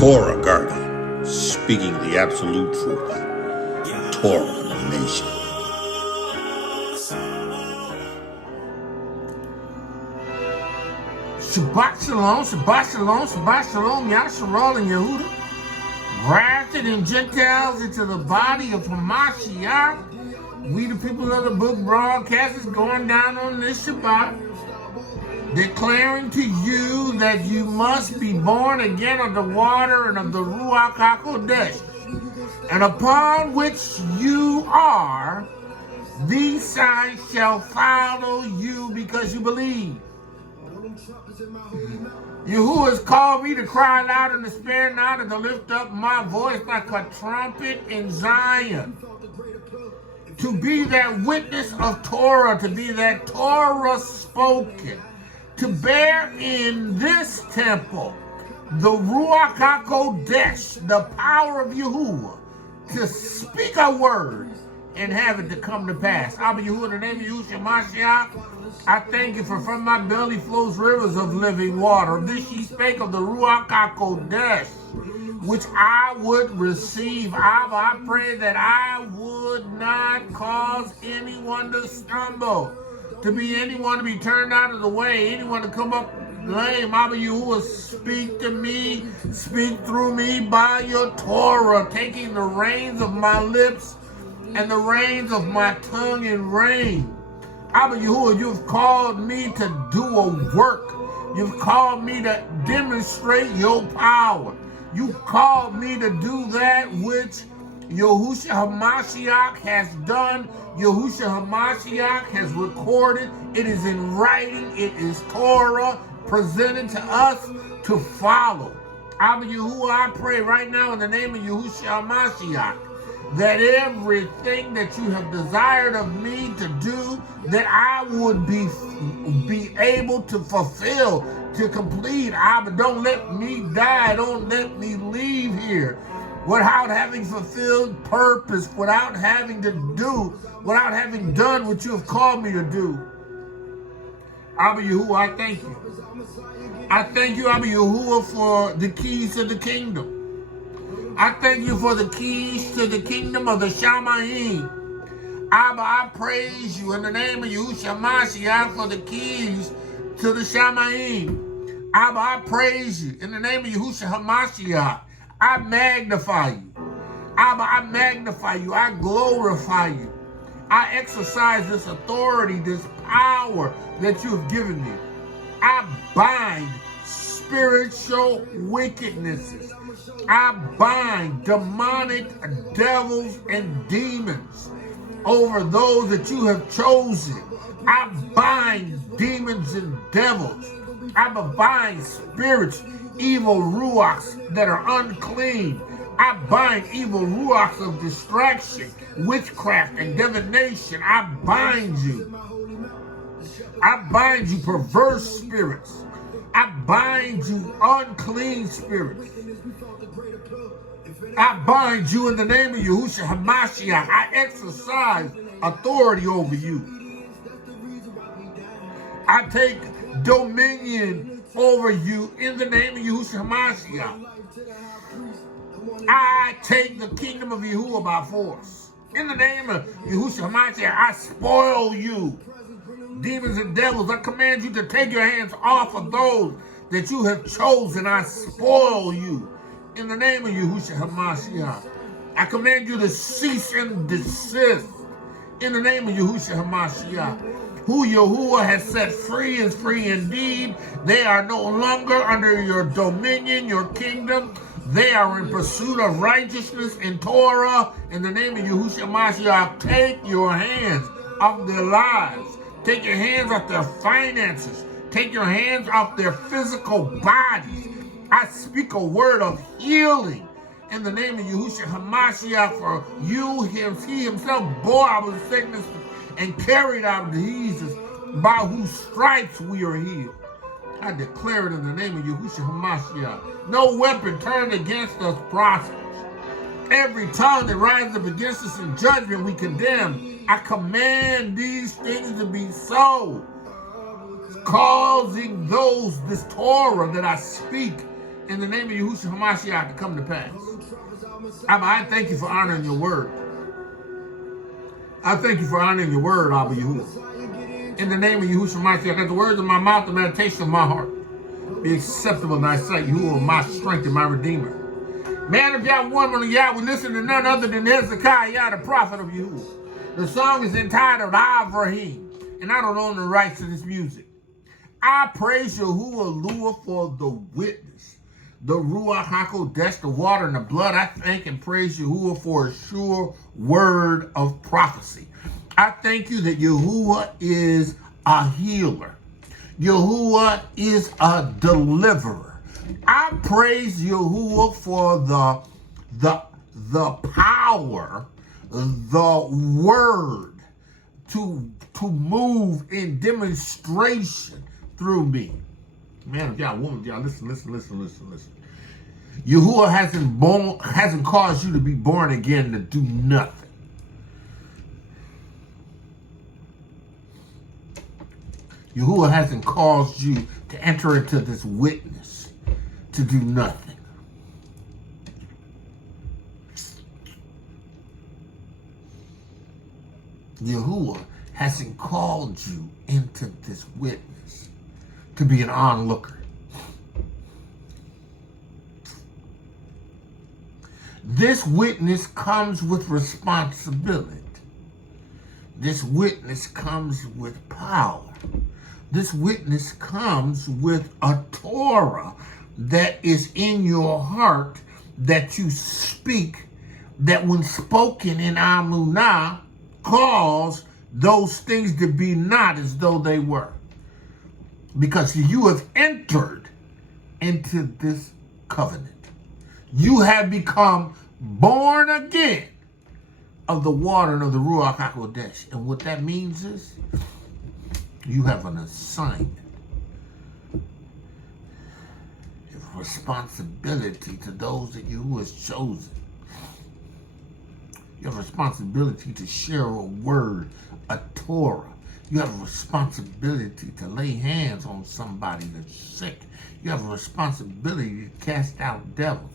Torah guardian, speaking the absolute truth. Torah nation. Shabbat shalom, Shabbat shalom, Shabbat shalom, Yasharal and Yehuda. Grafted in Gentiles into the body of Hamashiach. We the people of the book broadcast is going down on this Shabbat, declaring to you that you must be born again of the water and of the ruach HaKodesh, and upon which you are, these signs shall follow you because you believe. Yahuwah has called me to cry loud and to spare not, and to lift up my voice like a trumpet in Zion, to be that witness of Torah, to be that Torah spoken, to bear in this temple the ruach HaKodesh, the power of Yahuwah, to speak a word and have it to come to pass. Abba Yahuwah, in the name of Yahusha Mashiach, I thank you for from my belly flows rivers of living water. This ye spake of the ruach HaKodesh, which I would receive. Abba, I pray that I would not cause anyone to stumble, to be anyone to be turned out of the way, anyone to come up lame. Abba Yahuwah, speak to me, speak through me by your Torah, taking the reins of my lips and the reins of my tongue in reign. Abba Yahuwah, you've called me to do a work. You've called me to demonstrate your power. You called me to do that which Yahusha HaMashiach has done. Yahusha HaMashiach has recorded. It is in writing. It is Torah presented to us to follow. Abba Yahuwah, I pray right now in the name of Yahusha HaMashiach that everything that you have desired of me to do, that I would be able to fulfill, to complete. Abba, don't let me die. Don't let me leave here without having fulfilled purpose, without having without having done what you have called me to do. Abba Yahuwah, I thank you. I thank you, Abba Yahuwah, for the keys to the kingdom. I thank you for the keys to the kingdom of the Shamayim. Abba, I praise you in the name of Yahusha Mashiach for the keys to the Shamayim. Abba, I praise you in the name of Yahusha HaMashiach. I magnify you. Abba, I magnify you. I glorify you. I exercise this authority, this power that you have given me. I bind spiritual wickednesses. I bind demonic devils and demons over those that you have chosen. I bind demons and devils. I bind spirits, evil ruachs that are unclean. I bind evil ruachs of distraction, witchcraft, and divination. I bind you. I bind you, perverse spirits. I bind you, unclean spirits. I bind you in the name of Yahusha HaMashiach. I exercise authority over you. I take dominion over you in the name of Yahusha HaMashiach. I take the kingdom of Yahuwah by force. In the name of Yahusha HaMashiach, I spoil you. Demons and devils, I command you to take your hands off of those that you have chosen. I spoil you. In the name of Yahusha HaMashiach, I command you to cease and desist. In the name of Yahusha HaMashiach, who Yahuwah has set free is free indeed. They are no longer under your dominion, your kingdom. They are in pursuit of righteousness in Torah. In the name of Yahusha HaMashiach, take your hands off their lives. Take your hands off their finances. Take your hands off their physical bodies. I speak a word of healing in the name of Yahusha HaMashiach for you. He himself bore our sickness and carried our diseases, by whose stripes we are healed. I declare it in the name of Yahusha HaMashiach. No weapon turned against us prospers. Every tongue that rises up against us in judgment we condemn. I command these things to be so. causing this Torah that I speak in the name of Yahusha HaMashiach to come to pass. Abba, I thank you for honoring your word. I thank you for honoring your word, Abba Yahuwah. In the name of Yahusha HaMashiach, let the words of my mouth, the meditation of my heart be acceptable in thy sight, Yahuwah, my strength and my redeemer. Man of Yah, woman of Yah, we listen to none other than Hezekiah, Yah, the prophet of Yahuwah. The song is entitled Yavaniy, and I don't own the rights to this music. I praise Yahuwah Lua for the witness, the ruach hakodesh, the water and the blood. I thank and praise Yahuwah for a sure word of prophecy. I thank you that Yahuwah is a healer. Yahuwah is a deliverer. I praise Yahuwah for the power, the word to move in demonstration through me. Man of God, woman of God, listen. Yahuwah hasn't caused you to be born again to do nothing. Yahuwah hasn't caused you to enter into this witness to do nothing. Yahuwah hasn't called you into this witness to be an onlooker. This witness comes with responsibility. This witness comes with power. This witness comes with a Torah that is in your heart that you speak, that when spoken in Amunah, cause those things to be not as though they were. Because you have entered into this covenant. You have become born again of the water and of the ruach hakodesh. And what that means is you have an assignment, a responsibility to those that you has chosen. You have a responsibility to share a word, a Torah. You have a responsibility to lay hands on somebody that's sick. You have a responsibility to cast out devils.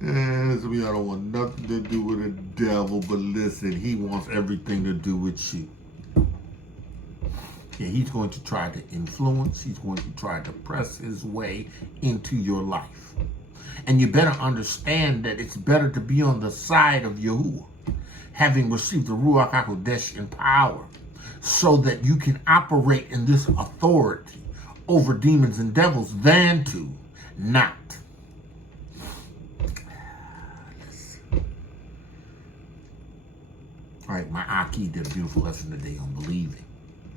So I don't want nothing to do with the devil, but listen, he wants everything to do with you. Yeah, he's going to try to influence. He's going to try to press his way into your life. And you better understand that it's better to be on the side of Yahuwah, having received the Ruach HaKodesh in power, so that you can operate in this authority over demons and devils, than to not. All right, my Aki did a beautiful lesson today on believing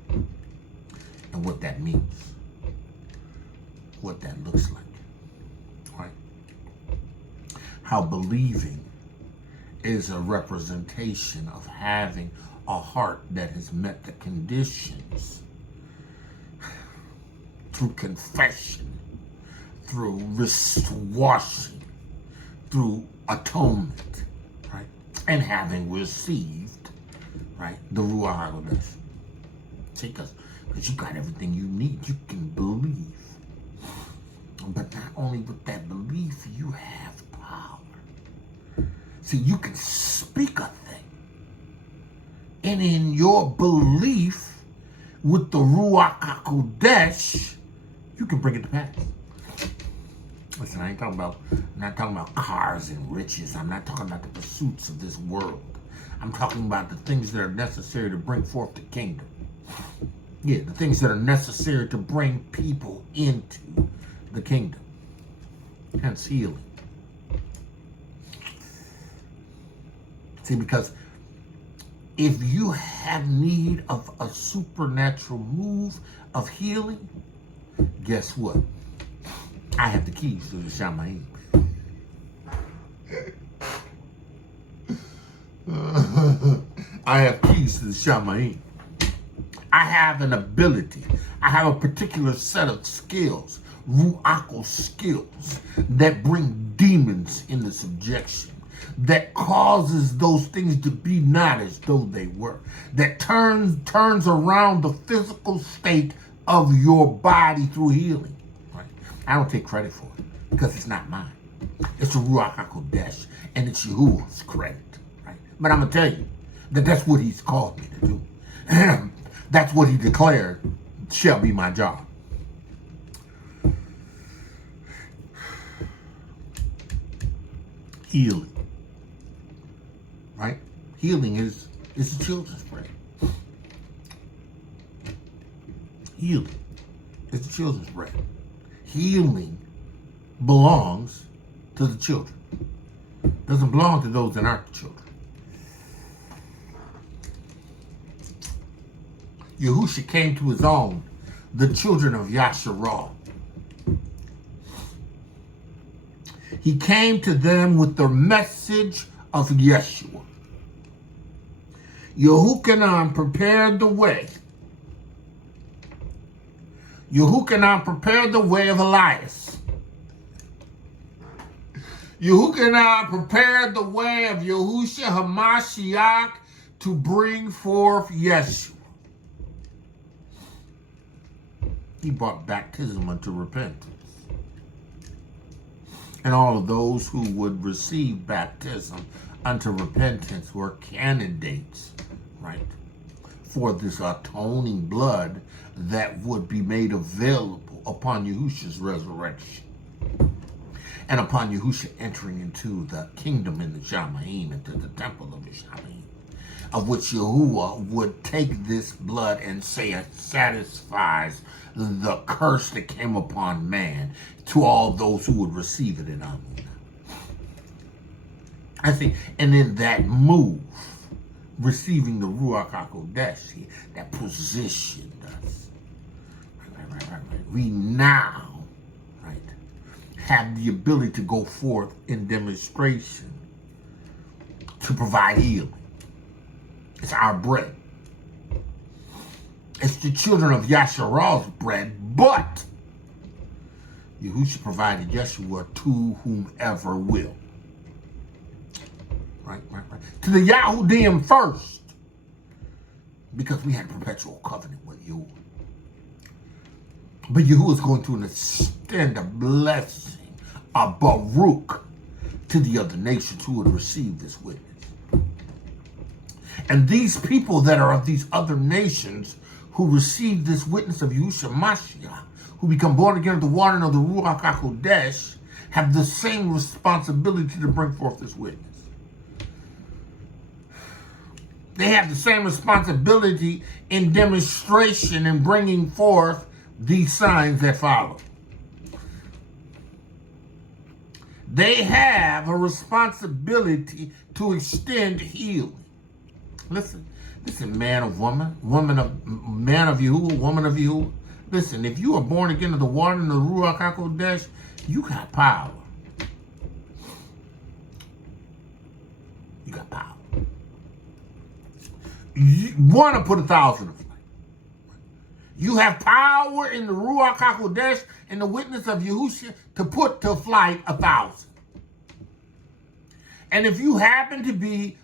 and what that means, what that looks like. All right, how believing is a representation of having a heart that has met the conditions through confession, through wrist washing, through atonement, right, and having received, right, the Ruach HaKodesh. Take us, because you got everything you need. You can believe. But not only with that belief, you have power. See, you can speak a thing. And in your belief with the Ruach HaKodesh, you can bring it to pass. Listen, I'm not talking about cars and riches. I'm not talking about the pursuits of this world. I'm talking about the things that are necessary to bring forth the kingdom. Yeah, the things that are necessary to bring people into the kingdom. Hence healing. See, because if you have need of a supernatural move of healing, guess what? I have the keys to the Shamayim. I have keys to the Shamayim. I have an ability. I have a particular set of skills, ruach skills, that bring demons into subjection, that causes those things to be not as though they were, that turns around the physical state of your body through healing. Right? I don't take credit for it because it's not mine. It's the Ruach HaKodesh, and it's Yahuwah's credit. Right? But I'm going to tell you that that's what he's called me to do. That's what he declared shall be my job. Healing. Right? Healing is the children's bread. Healing is the children's bread. Healing belongs to the children. Doesn't belong to those that aren't the children. Yahusha came to his own, the children of Yasharal. He came to them with the message of Yeshua. Yehukanan prepared the way. Yehukanan prepared the way of Elias. Yehukanan prepared the way of Yahusha HaMashiach to bring forth Yeshua. He brought baptism unto repentance. And all of those who would receive baptism unto repentance were candidates, right, for this atoning blood that would be made available upon Yahusha's resurrection. And upon Yahusha entering into the kingdom in the Shamayim, into the temple of the Shamayim, of which Yahuwah would take this blood and say it satisfies the curse that came upon man to all those who would receive it in Amunah. I think, and in that move, receiving the Ruach HaKodesh, that positioned us. Right. We now, right, have the ability to go forth in demonstration to provide healing. It's our bread. It's the children of Yasharal's bread, but Yahusha provided Yeshua to whomever will. Right. To the Yahudim first, because we had a perpetual covenant with Yahuwah. But Yahuwah is going to extend a blessing, a Baruch, to the other nations who would receive this witness. And these people that are of these other nations who receive this witness of Yahusha Mashiach, who become born again of the water and of the Ruach HaKodesh, have the same responsibility to bring forth this witness. They have the same responsibility in demonstration and bringing forth these signs that follow. They have a responsibility to extend healing. Listen, man of woman, man of Yahuwah, woman of Yahuwah. Listen, if you are born again of the water and the Ruach HaKodesh, you got power. You got power. You want to put 1,000 to flight. You have power in the Ruach HaKodesh and the witness of Yahusha to put to flight 1,000. And if you happen to be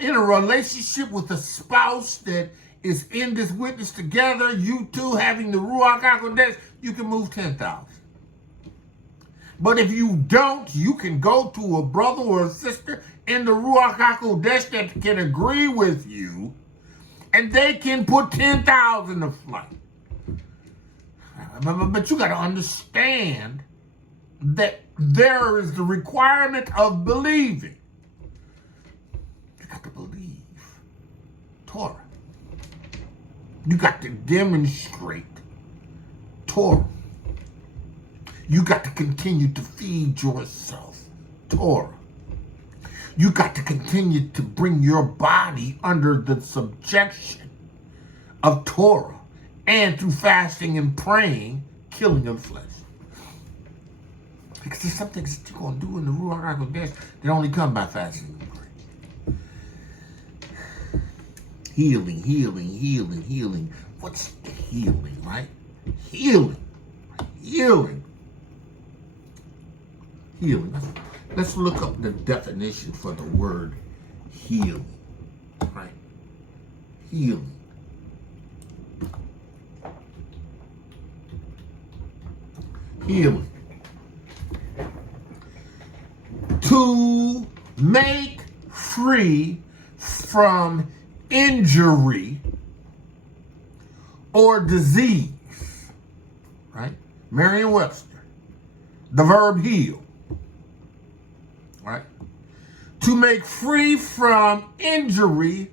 in a relationship with a spouse that is in this witness together, you two having the Ruach HaKodesh, you can move 10,000. But if you don't, you can go to a brother or a sister in the Ruach HaKodesh that can agree with you, and they can put 10,000 to flight. But you got to understand that there is the requirement of believing. You got to believe Torah. You got to demonstrate Torah. You got to continue to feed yourself Torah. You got to continue to bring your body under the subjection of Torah, and through fasting and praying, killing of flesh. Because there's some things that you're going to do in the Ruach HaKodesh that only come by fasting and praying. Healing. What's healing, right? Healing. Let's look up the definition for the word healing. Right? Healing. Healing. To make free from injury or disease. Right? Merriam-Webster. The verb heal. Right? To make free from injury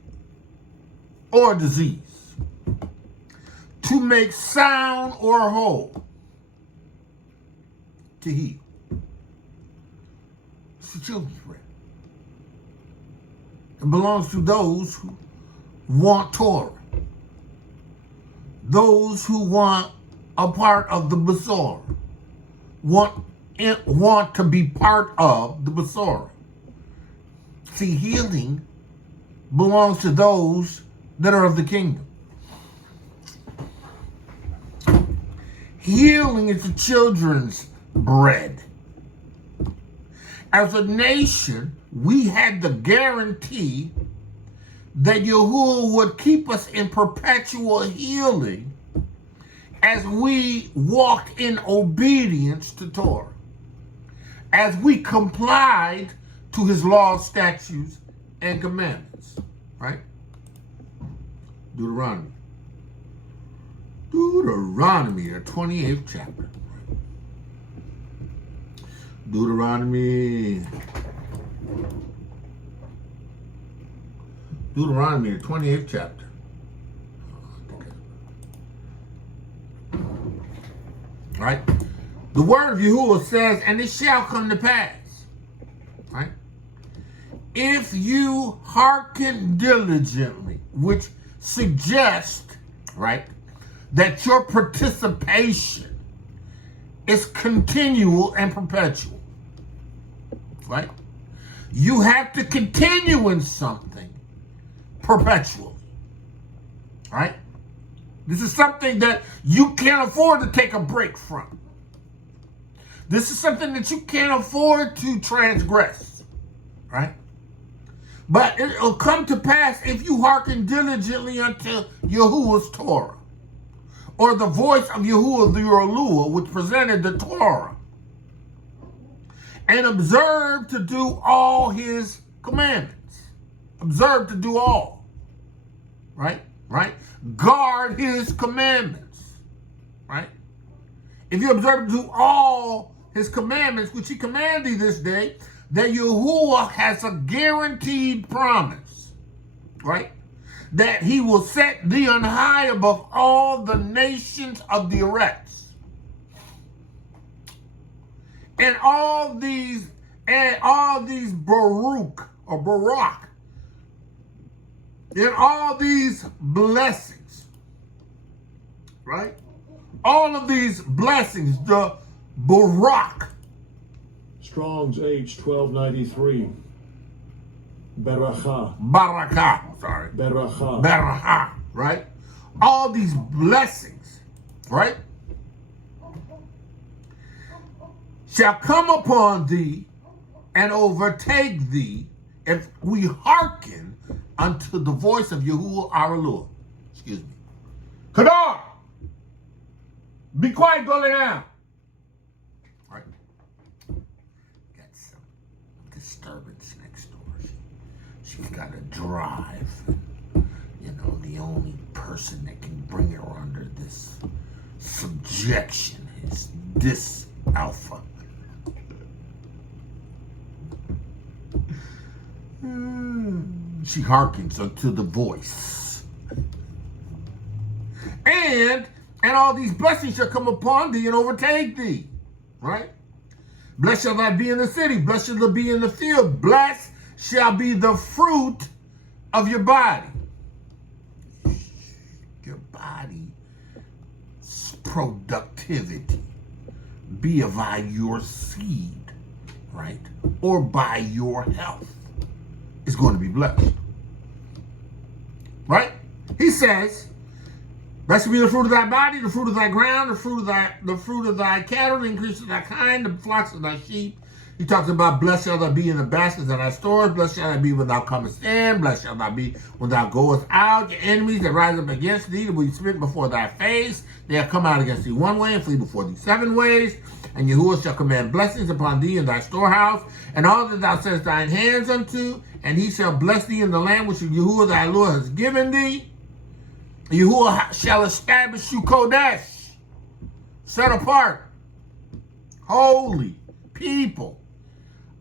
or disease. To make sound or whole. To heal. It's the children's bread. It belongs to those who want Torah. Those who want a part of the besought. Want to be part of the besought. See, healing belongs to those that are of the kingdom. Healing is the children's bread. As a nation, we had the guarantee that Yahuwah would keep us in perpetual healing as we walked in obedience to Torah, as we complied to his laws, statutes, and commandments, right? Deuteronomy, the 28th chapter. Deuteronomy, the 28th chapter. Right? The word of Yahuwah says, and it shall come to pass. Right? If you hearken diligently, which suggests, right, that your participation is continual and perpetual. Right? You have to continue in something perpetually. Right? This is something that you can't afford to take a break from. This is something that you can't afford to transgress. Right? But it'll come to pass if you hearken diligently unto Yahuwah's Torah, or the voice of Yahuwah the Elua, which presented the Torah, and observe to do all his commandments. Observe to do all. Right? Right? Guard his commandments. Right? If you observe to do all his commandments, which he commanded thee this day, that Yahuwah has a guaranteed promise, right? That he will set thee on high above all the nations of the erects. And all these Baruch or Barak, and all these blessings, right? All of these blessings, the Barak. Strong's H 1293. Beracha. Beracha, right? All these blessings, right? Shall come upon thee and overtake thee if we hearken unto the voice of Yahuwah our Lord. Excuse me. Kadar! Be quiet, go lay down. Right? Got some disturbance next door. She's got to drive. You know, the only person that can bring her under this subjection is this alpha. She hearkens unto the voice. And all these blessings shall come upon thee and overtake thee. Right? Blessed shall thou be in the city. Blessed shall thou be in the field. Blessed shall be the fruit of your body. Your body's productivity be it by your seed, right? Or by your health. Is going to be blessed. Right? He says, blessed be the fruit of thy body, the fruit of thy ground, the fruit of thy cattle, the increase of thy kind, the flocks of thy sheep, He talks about blessed shall thou be in the baskets of thy stores, blessed shall thou be when thou comest in, blessed shall thou be when thou goest out. Your enemies that rise up against thee will be smitten before thy face. They have come out against thee one way and flee before thee 7 ways. And Yahuwah shall command blessings upon thee in thy storehouse, and all that thou settest thine hands unto, and he shall bless thee in the land which Yahuwah thy Lord has given thee. Yahuwah shall establish you Kodesh, set apart, holy people,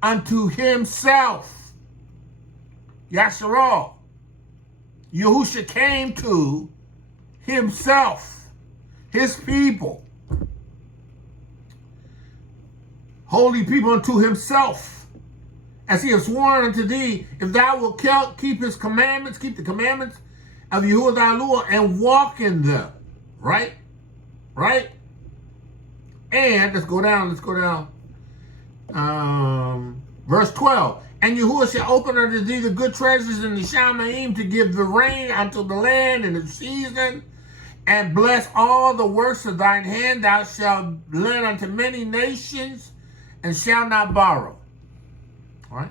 unto himself. Yasharal. Yahusha came to himself, his people. Holy people unto himself. As he has sworn unto thee, if thou wilt keep his commandments, keep the commandments of Yahuwah thy Lord, and walk in them. Right? Right? And let's go down. Verse 12. And Yahuwah shall open unto thee the good treasures in the Shamaim to give the rain unto the land in its season, and bless all the works of thine hand. Thou shalt lend unto many nations, and shall not borrow. Right.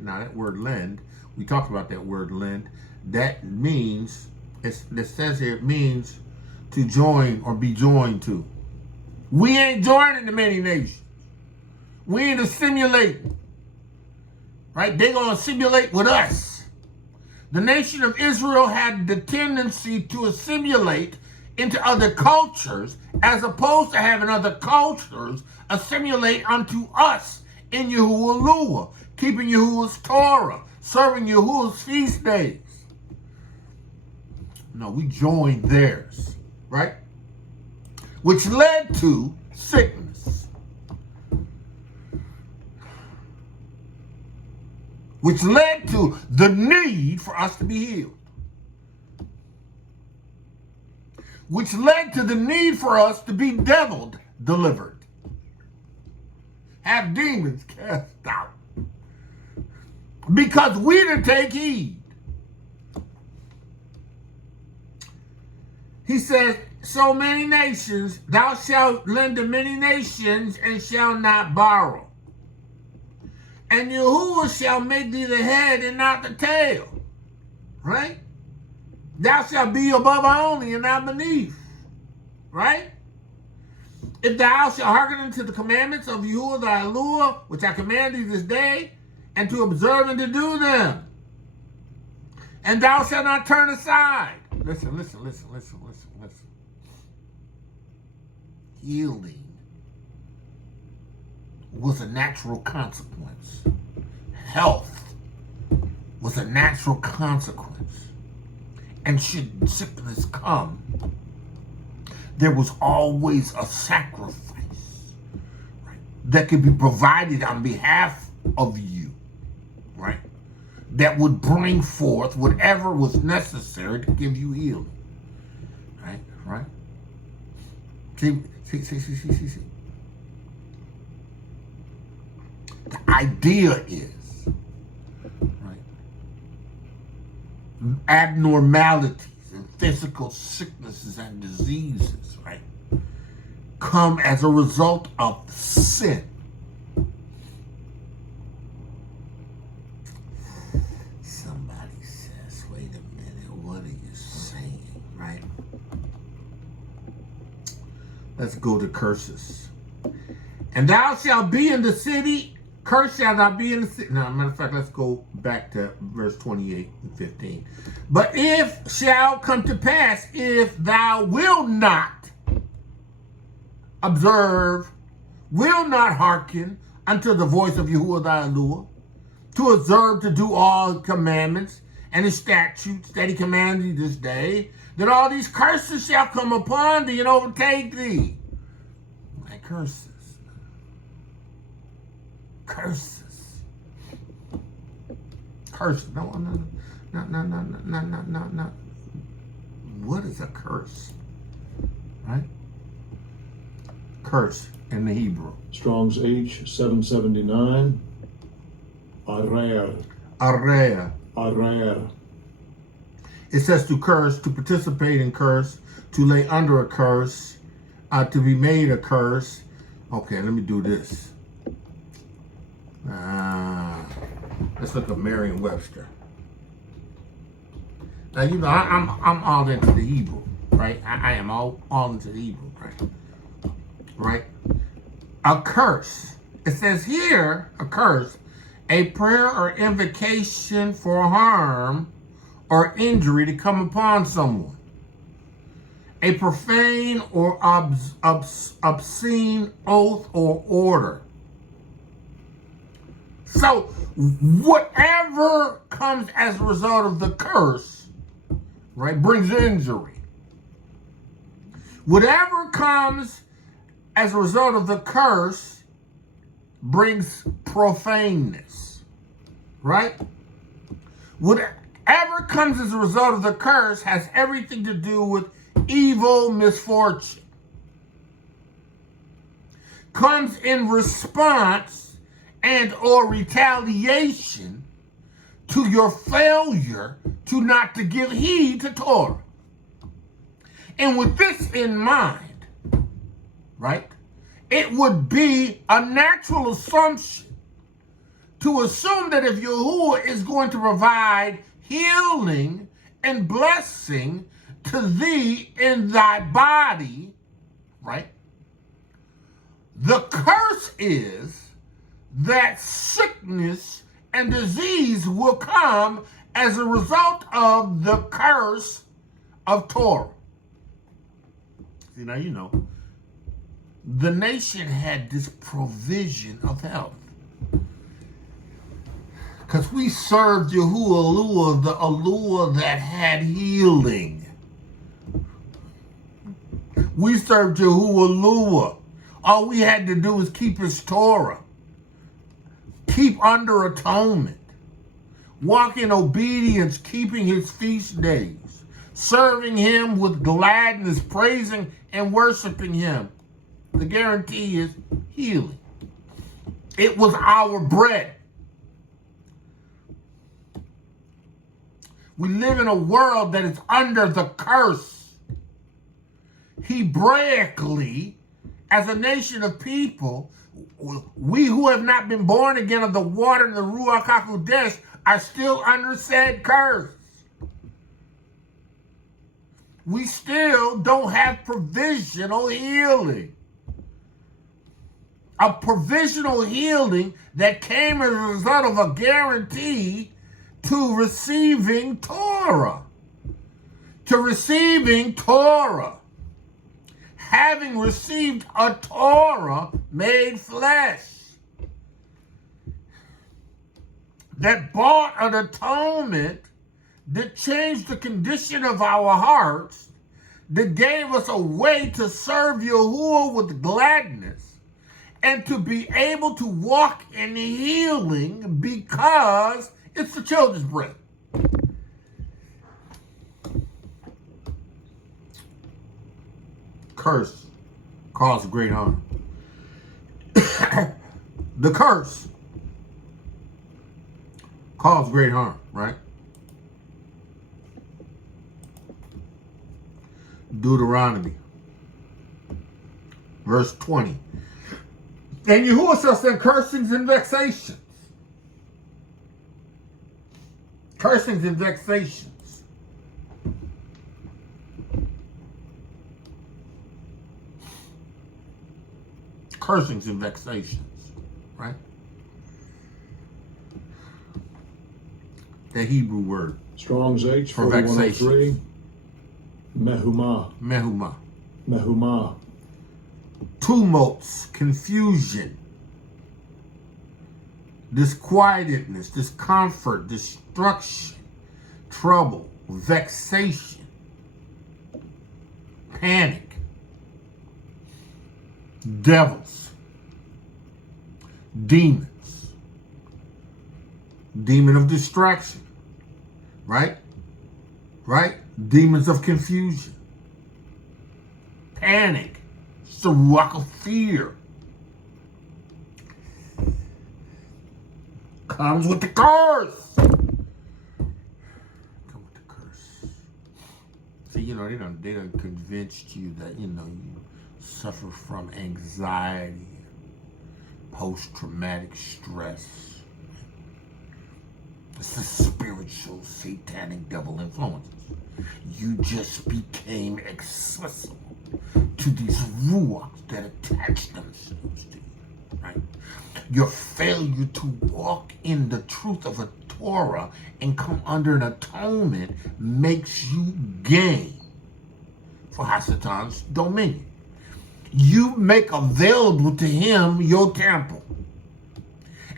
Now that word lend, we talked about that word lend. That means, it says here, it means to join or be joined to. We ain't joining the many nations. We ain't assimilating. Right? They're going to assimilate with us. The nation of Israel had the tendency to assimilate into other cultures, as opposed to having other cultures assimilate unto us in Yahuwah, keeping Yahuwah's Torah, serving Yahuwah's feast days. No, we joined theirs, right? Which led to sickness. Which led to the need for us to be healed. Which led to the need for us to be devil delivered. Have demons cast out. Because we didn't take heed. He says, so many nations, thou shalt lend to many nations and shall not borrow. And Yahuwah shall make thee the head and not the tail. Right? Thou shalt be above only and not beneath. Right? If thou shalt hearken unto the commandments of Yahuwah thy Lord, which I command thee this day, and to observe and to do them. And thou shalt not turn aside. Listen. Healing was a natural consequence. Health was a natural consequence. And should sickness come, there was always a sacrifice, right, that could be provided on behalf of you, right, that would bring forth whatever was necessary to give you healing, right? See. The idea is, right, abnormalities and physical sicknesses and diseases, right, come as a result of sin. Somebody says, wait a minute, what are you saying, right? Let's go to curses. And thou shalt be in the city, cursed shalt thou be in the city. Now, matter of fact, let's go back to verse 28 and 15. But if shall come to pass, if thou wilt not observe, will not hearken unto the voice of Yahuwah thy Lord, to observe to do all commandments and his statutes that he commanded thee this day, that all these curses shall come upon thee and overtake thee. Like curses. Curses. No. What is a curse? Right? Curse in the Hebrew. Strong's H 779. Arer. It says to curse, to participate in curse, to lay under a curse, to be made a curse. Okay, let me do this. Let's look at Merriam-Webster. Now, you know, I'm all into the Hebrew, right? I am all into the Hebrew, right? Right? A curse. It says here, a curse, a prayer or invocation for harm or injury to come upon someone. A profane or obscene oath or order. So, whatever comes as a result of the curse, right, brings injury. Whatever comes as a result of the curse brings profaneness, right? Whatever comes as a result of the curse has everything to do with evil misfortune. Comes in response and or retaliation to your failure to not to give heed to Torah. And with this in mind, right, it would be a natural assumption to assume that if Yahuwah is going to provide healing and blessing to thee in thy body, right, the curse is that sickness and disease will come as a result of the curse of Torah. See, now you know, the nation had this provision of health. Because we served Yahuwah, the Alua that had healing. We served Yahuwah. All we had to do was keep his Torah. Keep under atonement. Walk in obedience, keeping his feast days. Serving him with gladness, praising and worshiping him. The guarantee is healing. It was our bread. We live in a world that is under the curse. Hebraically, as a nation of people, we who have not been born again of the water and the ruach hakodesh are still under said curse. We still don't have provisional healing. A provisional healing that came as a result of a guarantee to receiving Torah. To receiving Torah. Having received a Torah made flesh. That bought an atonement that changed the condition of our hearts, that gave us a way to serve Yahuwah with gladness, and to be able to walk in healing because it's the children's bread. Curse caused great harm. The curse caused great harm, right? Deuteronomy, verse 20. And Yahuwah shall send cursings and vexations. Cursings and vexations. Cursings and vexations, right? The Hebrew word. Strong's H, for vexation. 4103. Mehumah. Mehumah. Mehumah. Tumults, confusion, disquietedness, discomfort, destruction, trouble, vexation, panic, devils, demons, demon of distraction, right? Right? Demons of confusion, panic. It's the ruach of fear. Comes with the curse. Come with the curse. See, you know, they done convinced you that, you know, you suffer from anxiety, post-traumatic stress. This is spiritual, satanic devil influences. You just became accessible to these ruachs that attach themselves to you, right? Your failure to walk in the truth of a Torah and come under an atonement makes you game for Hasatan's dominion. You make available to him your temple,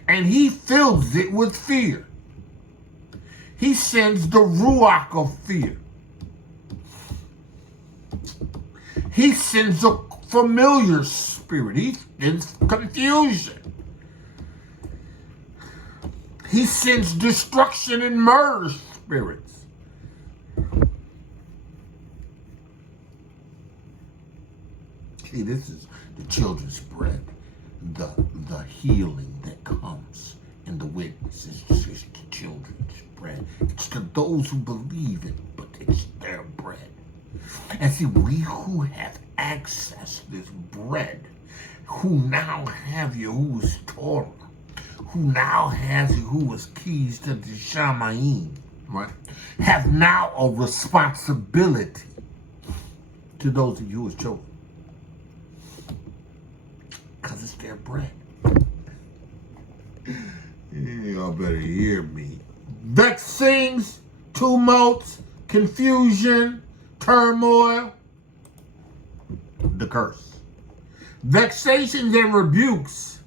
and he fills it with fear. He sends the ruach of fear. He sends a familiar spirit. He sends confusion. He sends destruction and murder spirits. See, this is the children's bread, the healing that comes in the witness. It's just the children's bread. It's to those who believe it, but it's their bread. And see, we who have access to this bread, who now have Yahush's Torah, who now has Yahush's keys to the Shamayim, right, have now a responsibility to those of you who is chosen. Because it's their bread. Y'all better hear me. Vexings, tumults, confusion, turmoil, the curse. Vexations and rebukes,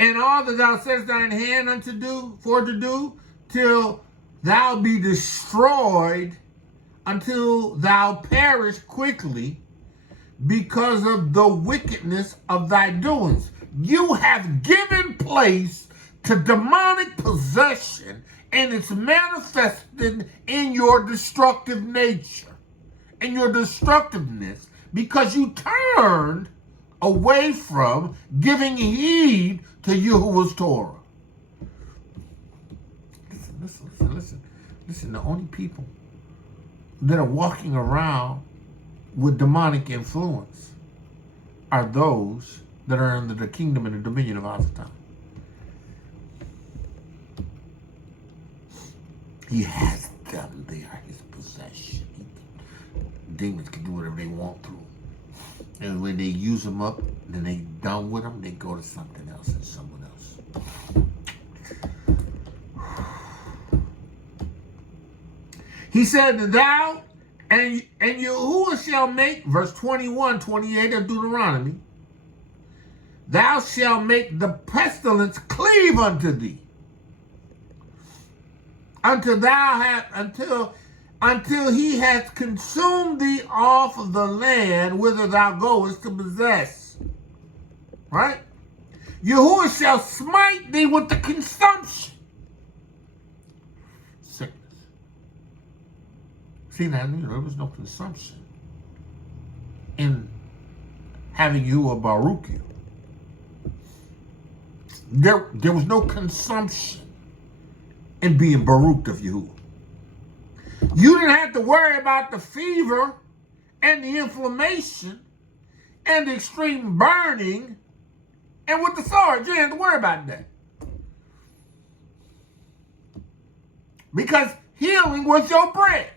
and all that thou saidst thine hand unto do, for to do, till thou be destroyed, until thou perish quickly, because of the wickedness of thy doings. You have given place to demonic possession, and it's manifested in your destructive nature, in your destructiveness, because you turned away from giving heed to Yahuwah's Torah. Listen, the only people that are walking around with demonic influence are those that are under the kingdom and the dominion of Adonai. He has them. They are his possession. Demons can do whatever they want to. And when they use them up, then they done with them, they go to something else and someone else. He said, thou and Yahuwah shall make, verse 21, 28 of Deuteronomy, thou shalt make the pestilence cleave unto thee, until he hath consumed thee off of the land whither thou goest to possess. Right? Yahuwah shall smite thee with the consumption. Sickness. See, now, there was no consumption in having Yahuwah Baruch you. There was no consumption in being Baruch of Yahuwah. You didn't have to worry about the fever and the inflammation and the extreme burning and with the sword. You didn't have to worry about that. Because healing was your bread.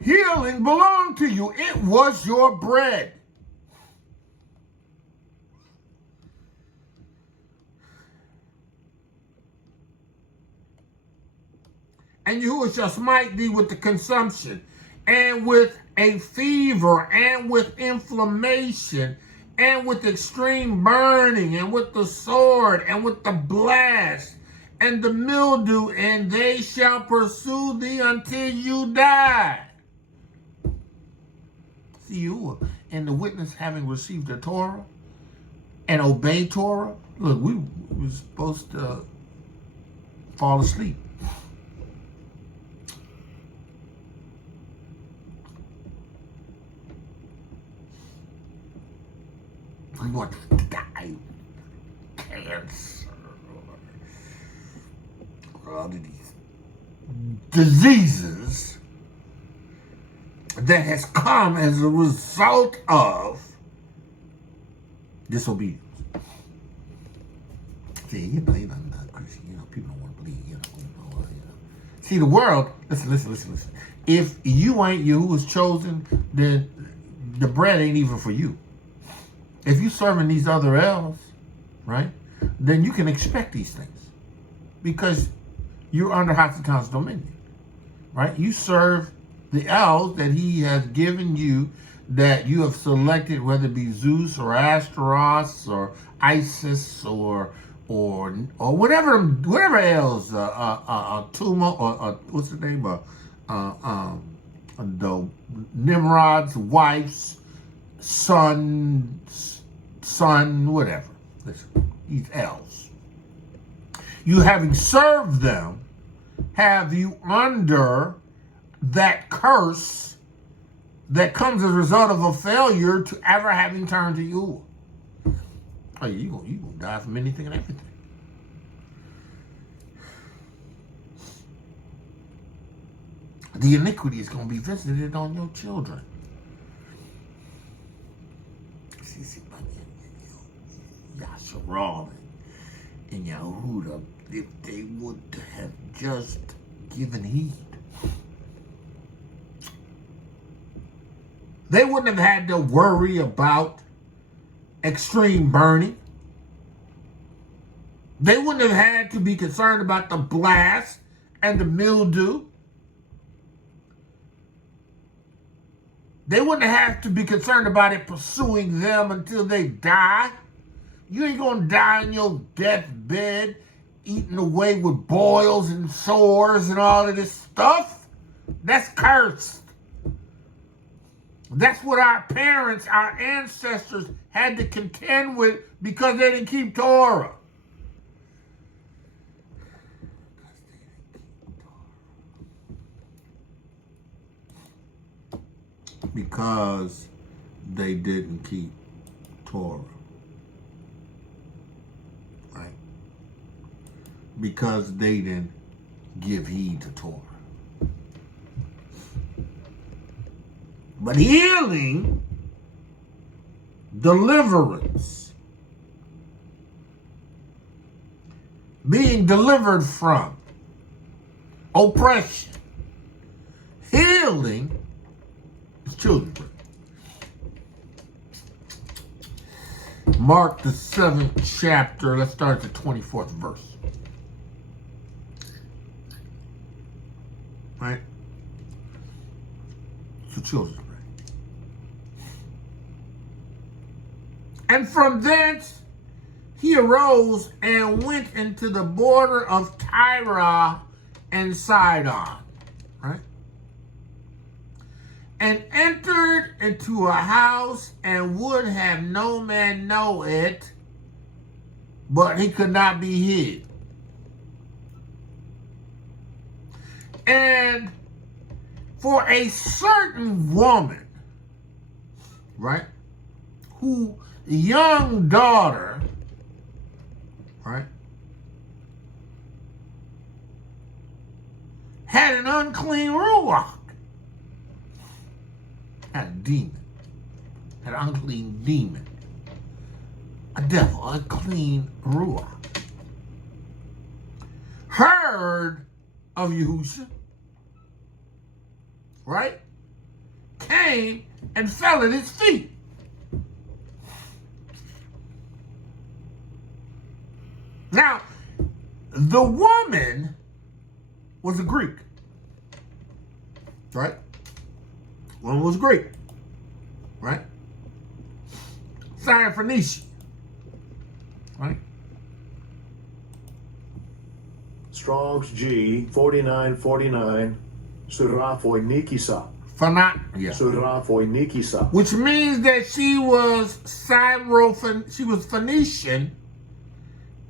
Healing belonged to you. It was your bread. And Yahuwah shall smite thee with the consumption, and with a fever, and with inflammation, and with extreme burning, and with the sword, and with the blast, and the mildew, and they shall pursue thee until you die. See, Yahuwah and the witness having received the Torah and obey Torah. Look, we were supposed to fall asleep. We want to die. Cancer. All of these diseases that has come as a result of disobedience. See, Christian, people don't want to believe, See, the world, listen. If you ain't you who is chosen, then the bread ain't even for you. If you serving these other elves, right, then you can expect these things because you're under Hassatan's dominion, right? You serve the elves that he has given you, that you have selected, whether it be Zeus or Astaroth or Isis or whatever else, Tuma or what's the name the Nimrod's wife's son, whatever. Listen, these elves. You having served them, have you under that curse that comes as a result of a failure to ever having turned to you. Oh, you gonna die from anything and everything. The iniquity is gonna be visited on your children. See, Yasharal and Yahuda, if they would have just given heed, they wouldn't have had to worry about extreme burning. They wouldn't have had to be concerned about the blast and the mildew. They wouldn't have to be concerned about it pursuing them until they die. You ain't gonna die in your deathbed, eaten away with boils and sores and all of this stuff. That's cursed. That's what our parents, our ancestors had to contend with because they didn't keep Torah. Because they didn't keep Torah. Right? Because they didn't give heed to Torah. But healing, deliverance, being delivered from oppression, healing is children's bread. Mark the 7th chapter, let's start at the 24th verse. Right? It's children's bread. And from thence he arose and went into the border of Tyre and Sidon, right? And entered into a house and would have no man know it, but he could not be hid. And for a certain woman, right, who young daughter, right, had an unclean ruach, had a demon, had an unclean demon, a devil, a clean ruach, heard of Yahusha, right, came and fell at his feet. Now, the woman was a Greek, right? One was Greek, right? Syrophoenician, right? Strong's G 4949 Syrophoenicisa. Syrophoenicisa. Which means that she was Phoenician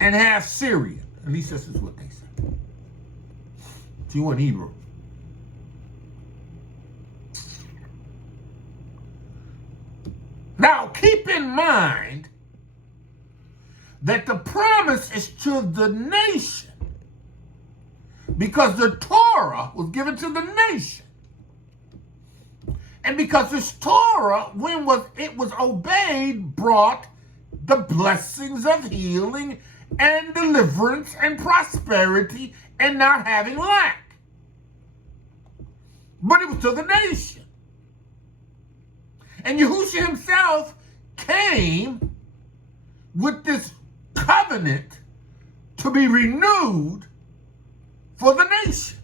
and half Syrian. At least this is what they say. She wasn't Hebrew. Now, keep in mind that the promise is to the nation because the Torah was given to the nation. And because this Torah, when it was obeyed, brought the blessings of healing and deliverance and prosperity and not having lack. But it was to the nation. And Yahusha himself came with this covenant to be renewed for the nation.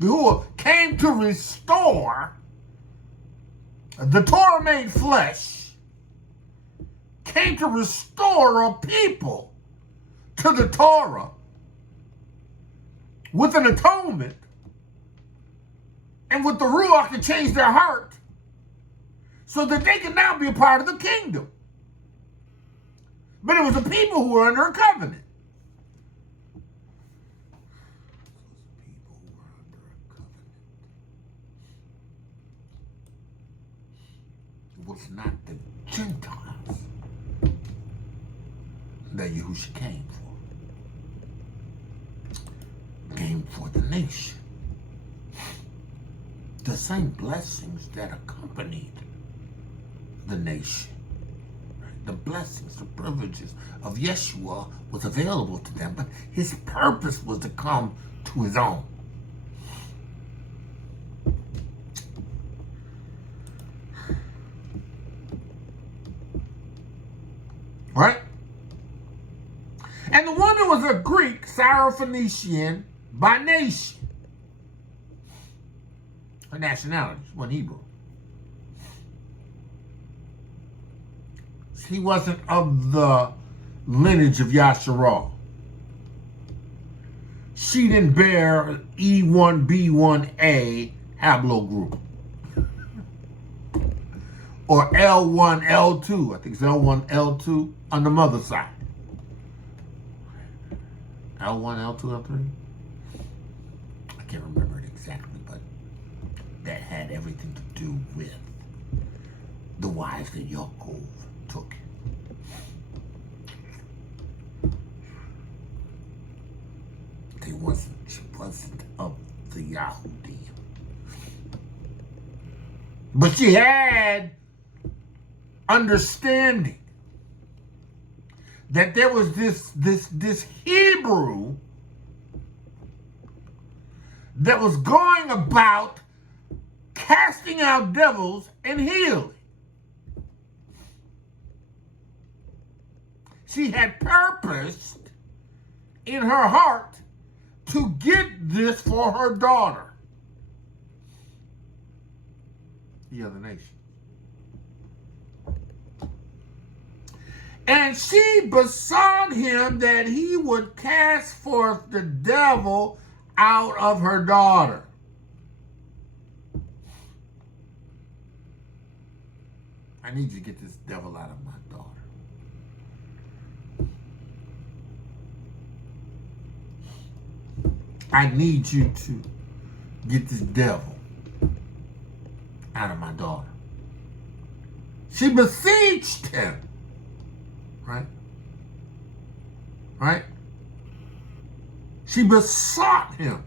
Yahuwah came to restore the Torah made flesh, came to restore a people to the Torah with an atonement and with the ruach to change their heart so that they can now be a part of the kingdom. But it was the people who were under a covenant. It was not the Gentiles that Yahusha came for. Came for the nation. The same blessings that accompanied the nation. The blessings, the privileges of Yeshua was available to them, but his purpose was to come to his own. Right? And the woman was a Greek, Syrophoenician by nation. Her nationality was Hebrew. He wasn't of the lineage of Yasharal. She didn't bear E1B1A haplogroup. Or L1, L2. I think it's L1, L2 on the mother's side. L1, L2, L3? I can't remember it exactly, but that had everything to do with the wives that Yaakov took. She wasn't of the Yahudi. But she had understanding that there was this Hebrew that was going about casting out devils and healing. She had purposed in her heart to get this for her daughter, the other nation. And she besought him that he would cast forth the devil out of her daughter. I need you to get this devil out of my daughter. I need you to get this devil out of my daughter. She besieged him. Right? Right? She besought him.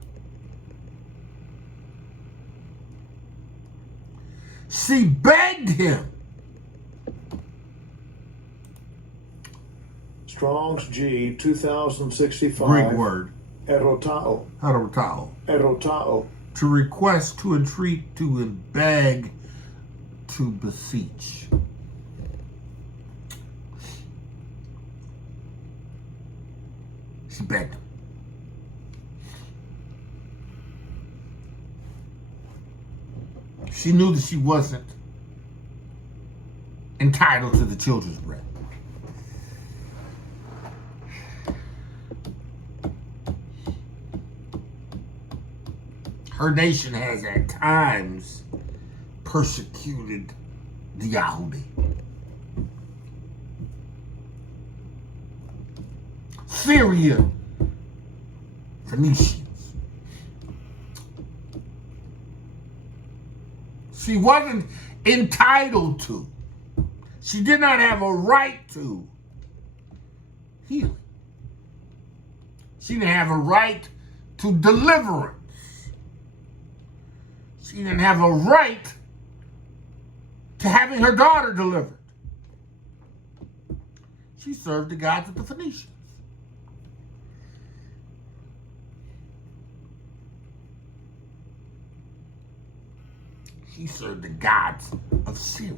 She begged him. Strong's G 2065. Greek word. Erotao. Erotao. Erotao. To request, to entreat, to beg, to beseech. She begged him. She knew that she wasn't entitled to the children's bread. Her nation has at times persecuted the Yahudi. Syria, Phoenicians. She wasn't entitled to. She did not have a right to healing. She didn't have a right to deliverance. She she didn't have a right to having her daughter delivered. She served the gods of the Phoenicians. She served the gods of Syria.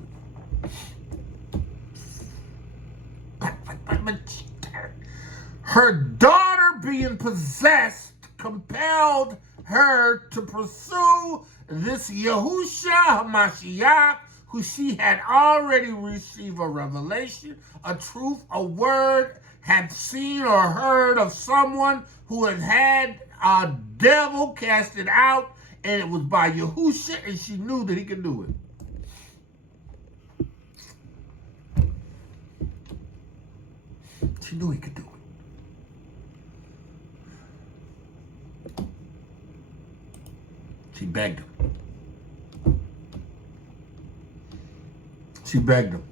But her daughter being possessed compelled her to pursue this Yahusha HaMashiach, who she had already received a revelation, a truth, a word, had seen or heard of someone who had had a devil cast it out, and it was by Yahusha, and she knew that he could do it. She knew he could do it. She begged him. She begged him.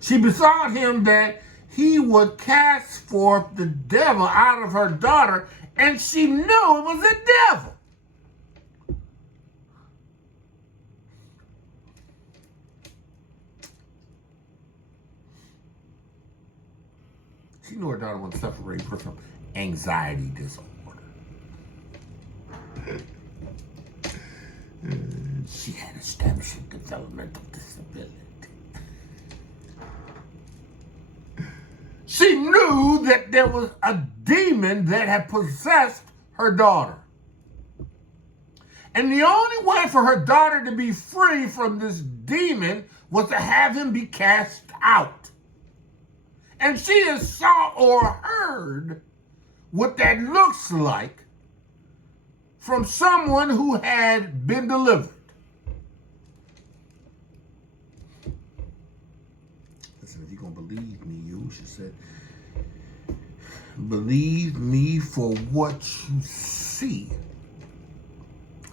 She besought him that he would cast forth the devil out of her daughter, and she knew it was the devil. She knew her daughter was suffering from some anxiety disorder. She had established a developmental disability. She knew that there was a demon that had possessed her daughter. And the only way for her daughter to be free from this demon was to have him be cast out. And she has saw or heard what that looks like from someone who had been delivered. Listen, if you're going to believe me, Yahusha said, believe me for what you see.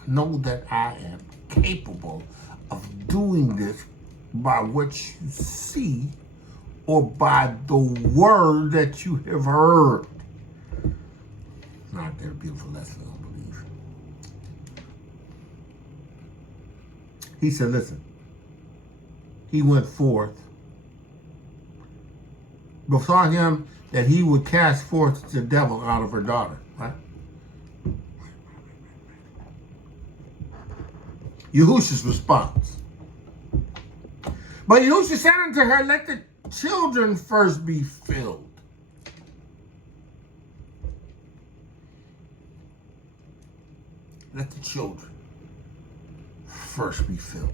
Know that I am capable of doing this by what you see or by the word that you have heard. Not that beautiful lesson of unbelief. He said, listen, he went forth, besought him that he would cast forth the devil out of her daughter, right? Yahusha's response. But Yahusha said unto her, let the children first be filled. Let the children first be filled.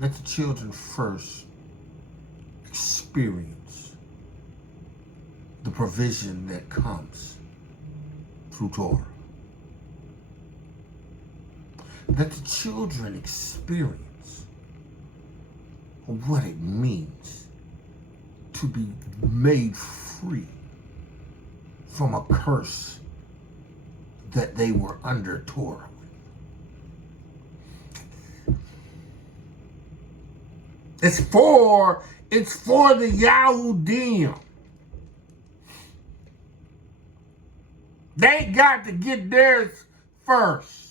Let the children first experience the provision that comes through Torah. Let the children experience what it means to be made free from a curse that they were under Torah. It's for the Yahudim. They got to get theirs first.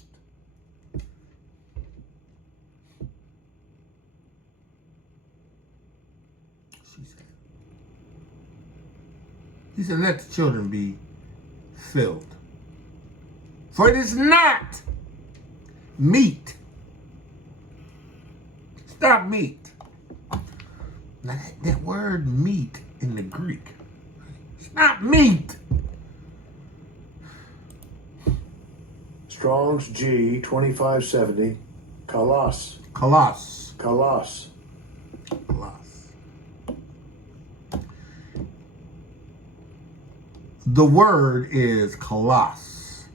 He said, let the children be filled. For it is not meat. It's not meat. Now that word meat in the Greek, it's not meat. Strong's G 2570. Kalas. Kalas. Kalas. Kalas. The word is kalas,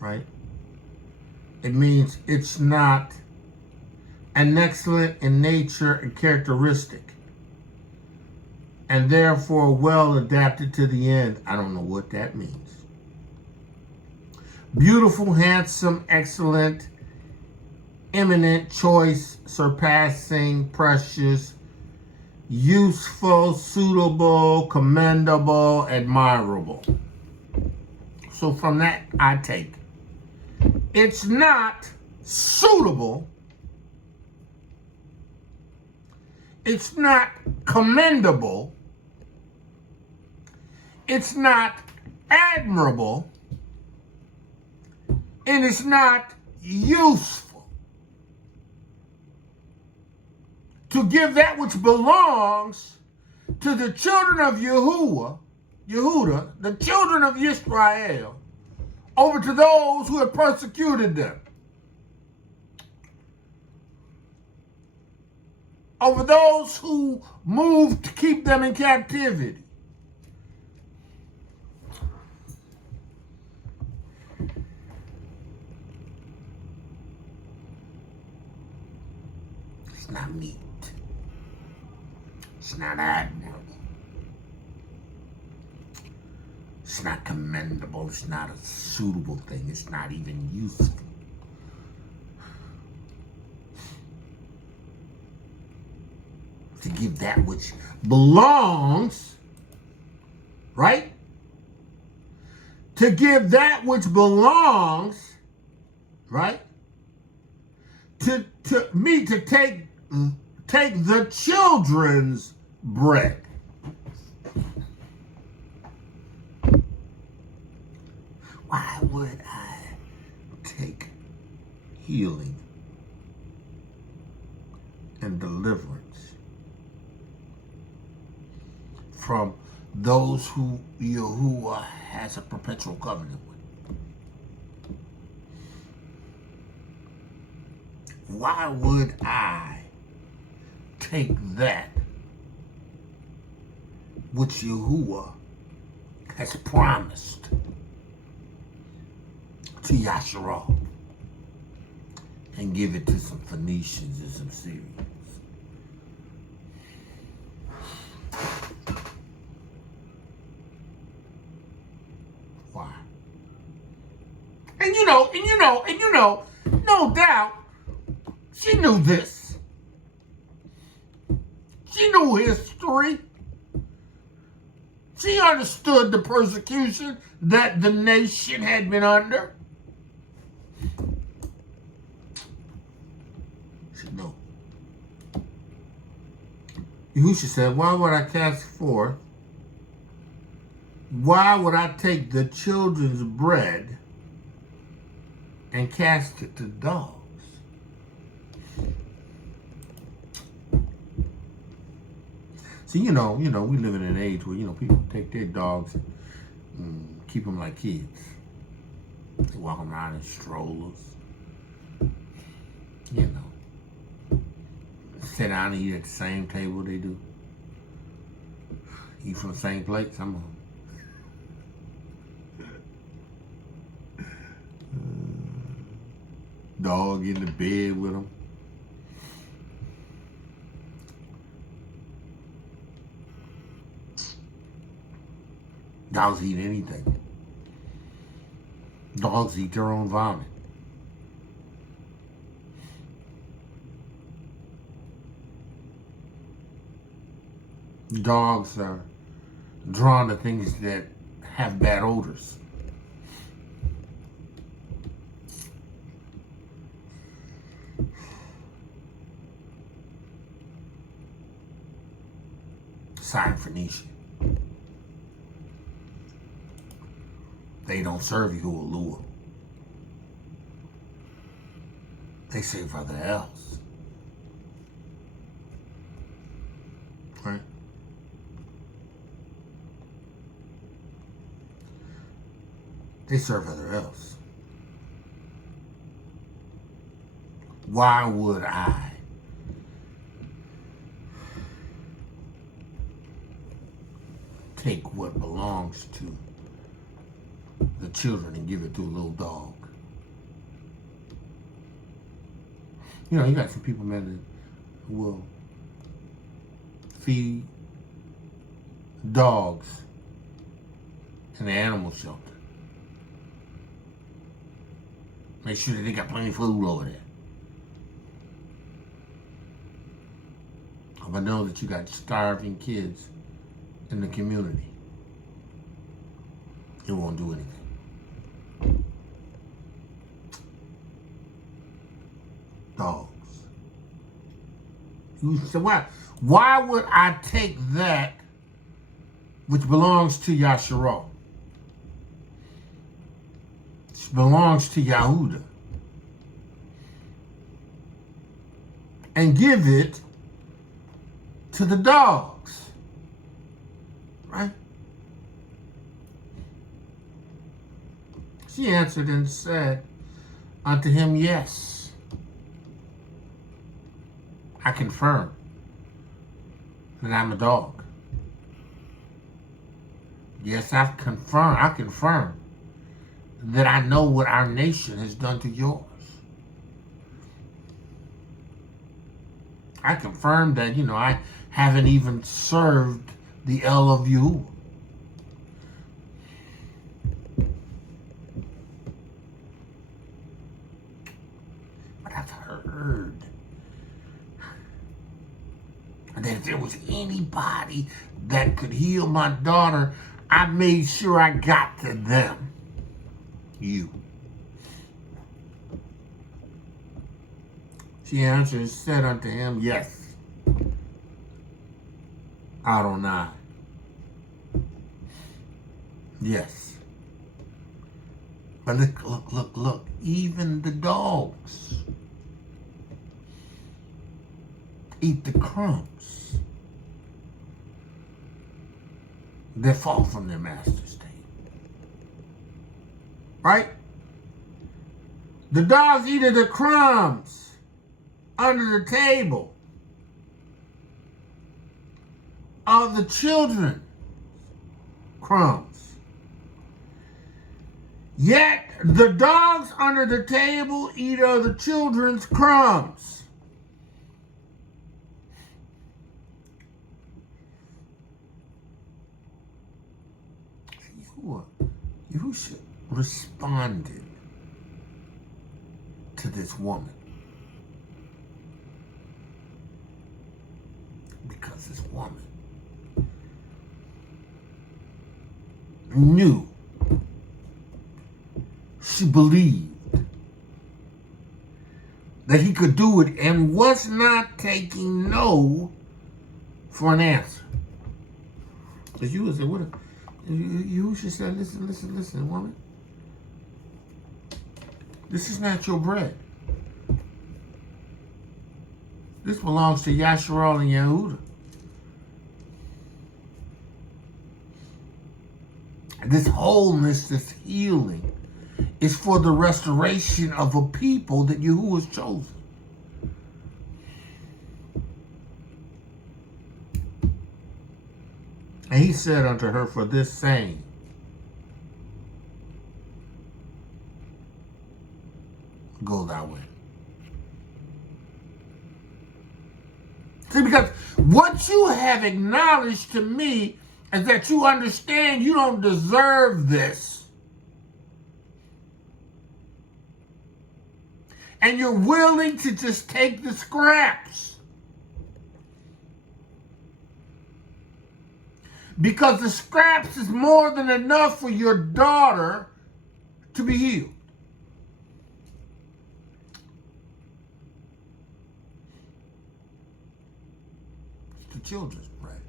right? It means it's not an excellent in nature and characteristic, and therefore well adapted to the end. I don't know what that means. Beautiful, handsome, excellent, eminent, choice, surpassing, precious, useful, suitable, commendable, admirable. So from that, I take it's not suitable, it's not commendable, it's not admirable, and it's not useful to give that which belongs to the children of Yehuda, the children of Israel, over to those who have persecuted them, over those who moved to keep them in captivity. It's not meat. It's not admirable. It's not commendable. It's not a suitable thing. It's not even useful. To give that which belongs, right? To give that which belongs, right? To me to take the children's bread. Why would I take healing and deliverance from those who Yahuwah has a perpetual covenant with? Why would I take that which Yahuwah has promised to Yasharal and give it to some Phoenicians and some Syrians? Why? And you know, no doubt, she knew this. She knew history. She understood the persecution that the nation had been under. She knew. Yahusha said, why would I cast forth? Why would I take the children's bread and cast it to dogs? See, you know, we live in an age where, people take their dogs and keep them like kids. They walk them around in strollers. Sit down and eat at the same table they do. Eat from the same plate, some of them. Dog in the bed with them. Dogs eat anything. Dogs eat their own vomit. Dogs are drawn to things that have bad odors. Syrophoenician. They don't serve Yahuwah. They serve other else. Right? They serve other else. Why would I take what belongs to the children and give it to a little dog? You got some people, man, that will feed dogs in the animal shelter. Make sure that they got plenty of food over there. If I know that you got starving kids in the community, it won't do anything. You said, why would I take that which belongs to Yahusha, which belongs to Yahuda, and give it to the dogs? Right? She answered and said unto him, yes, I confirm that I'm a dog. Yes, I confirm that I know what our nation has done to yours. I confirm that, I haven't even served the El of Yahuwah. But I've heard that if there was anybody that could heal my daughter, I made sure I got to them. You. She answered and said unto him, yes, Adonai. Yes. But look, even the dogs eat the crumbs that fall from their master's table. Right? The dogs eat the crumbs under the table of the children. Crumbs. Yet the dogs under the table eat of the children's crumbs. Yahusha responded to this woman because this woman knew, she believed that he could do it and was not taking no for an answer. Because you would say, Yahusha said, listen, woman. This is not your bread. This belongs to Yahusha and Yahuda. This wholeness, this healing, is for the restoration of a people that Yahuwah has chosen. And he said unto her, for this saying, go thy way. See, because what you have acknowledged to me is that you understand you don't deserve this. And you're willing to just take the scraps. Because the scraps is more than enough for your daughter to be healed. It's the children's bread.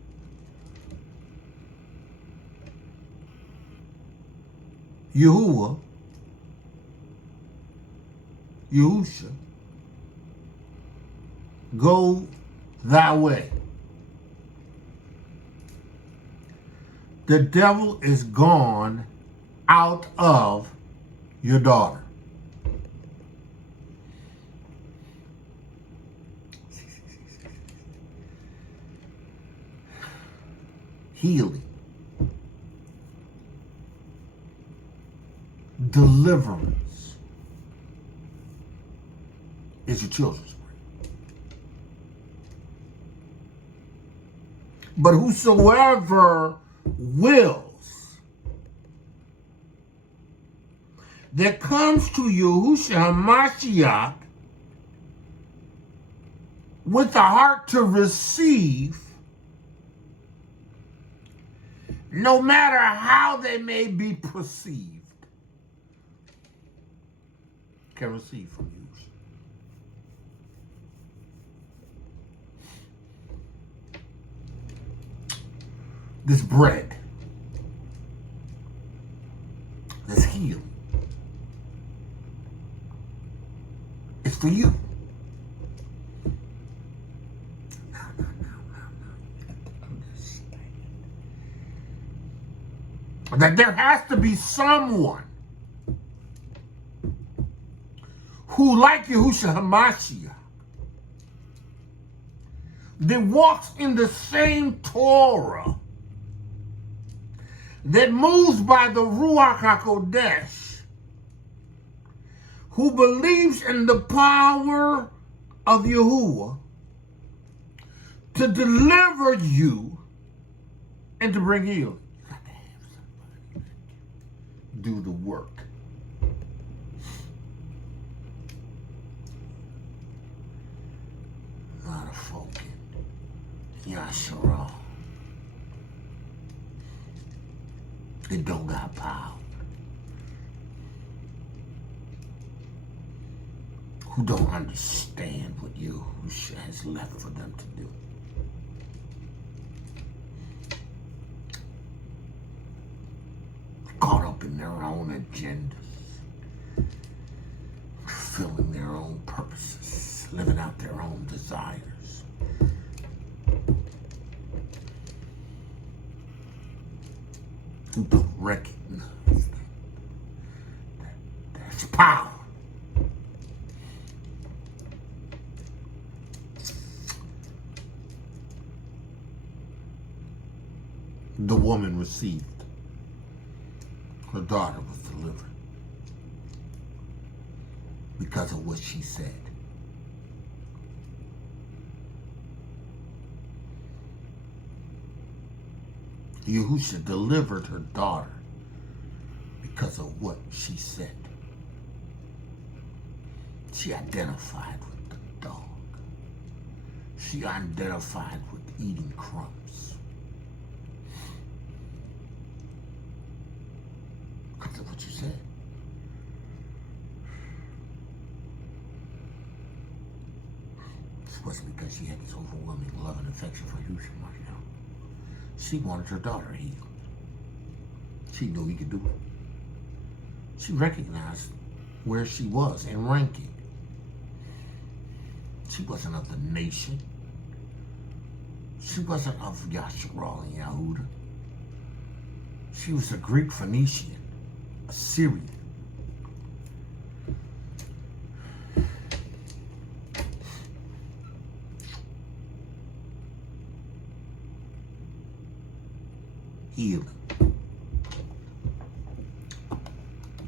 Yahusha, go thy way. The devil is gone out of your daughter. Healing. Deliverance is your children's bread. But whosoever wills that comes to Yahusha HaMashiach with a heart to receive, no matter how they may be perceived, can receive from Yahusha. this bread, this healing, it's for you. That there has to be someone who, like Yahusha HaMashiach, that walks in the same Torah, that moves by the Ruach HaKodesh, who believes in the power of Yahuwah to deliver you and to bring healing. You got to have somebody that do the work. A lot of folk in Yahusha, they don't got power, who don't understand what Yahusha has left for them to do. Caught up in their own agendas, fulfilling their own purposes, living out their own desires. Who don't recognize that there's power. The woman received. Her daughter was delivered because of what she said. Yahusha delivered her daughter because of what she said. She identified with the dog. She identified with eating crumbs. Because of what you said. This wasn't because she had this overwhelming love and affection for Yahusha. She wanted her daughter healed. She knew he could do it. She recognized where she was in ranking. She wasn't of the nation. She wasn't of Yahusha and Yehuda. She was a Greek Phoenician, a Syrian. Healing.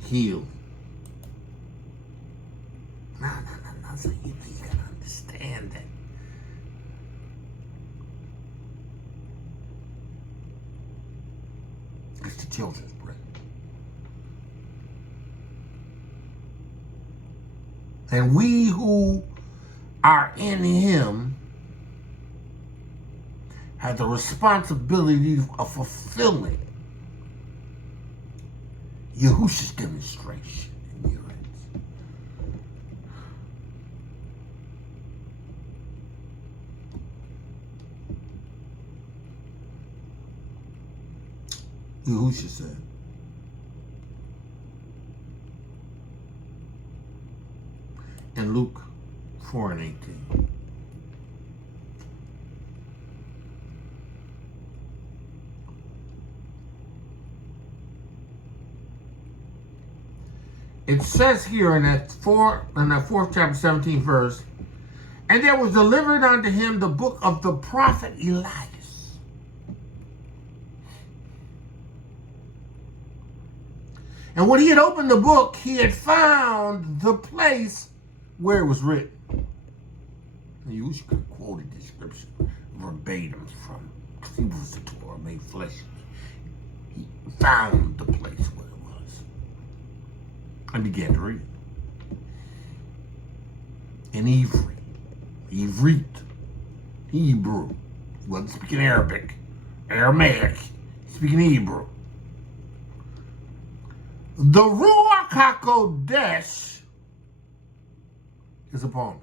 Healing. No. So you gotta understand that. It's the children's bread. And we who are in him have the responsibility of fulfilling Yahusha's demonstration in your ends. Yahusha said, in Luke 4:18, it says here in that fourth chapter, 17th verse, and there was delivered unto him the book of the prophet Elias. And when he had opened the book, he had found the place where it was written. You could have quoted the scripture verbatim from, because he was the Torah made flesh. He found the place where it was and began to read. In Ivrit, Hebrew. He wasn't speaking Aramaic, speaking Hebrew. The Ruach HaKodesh is upon me.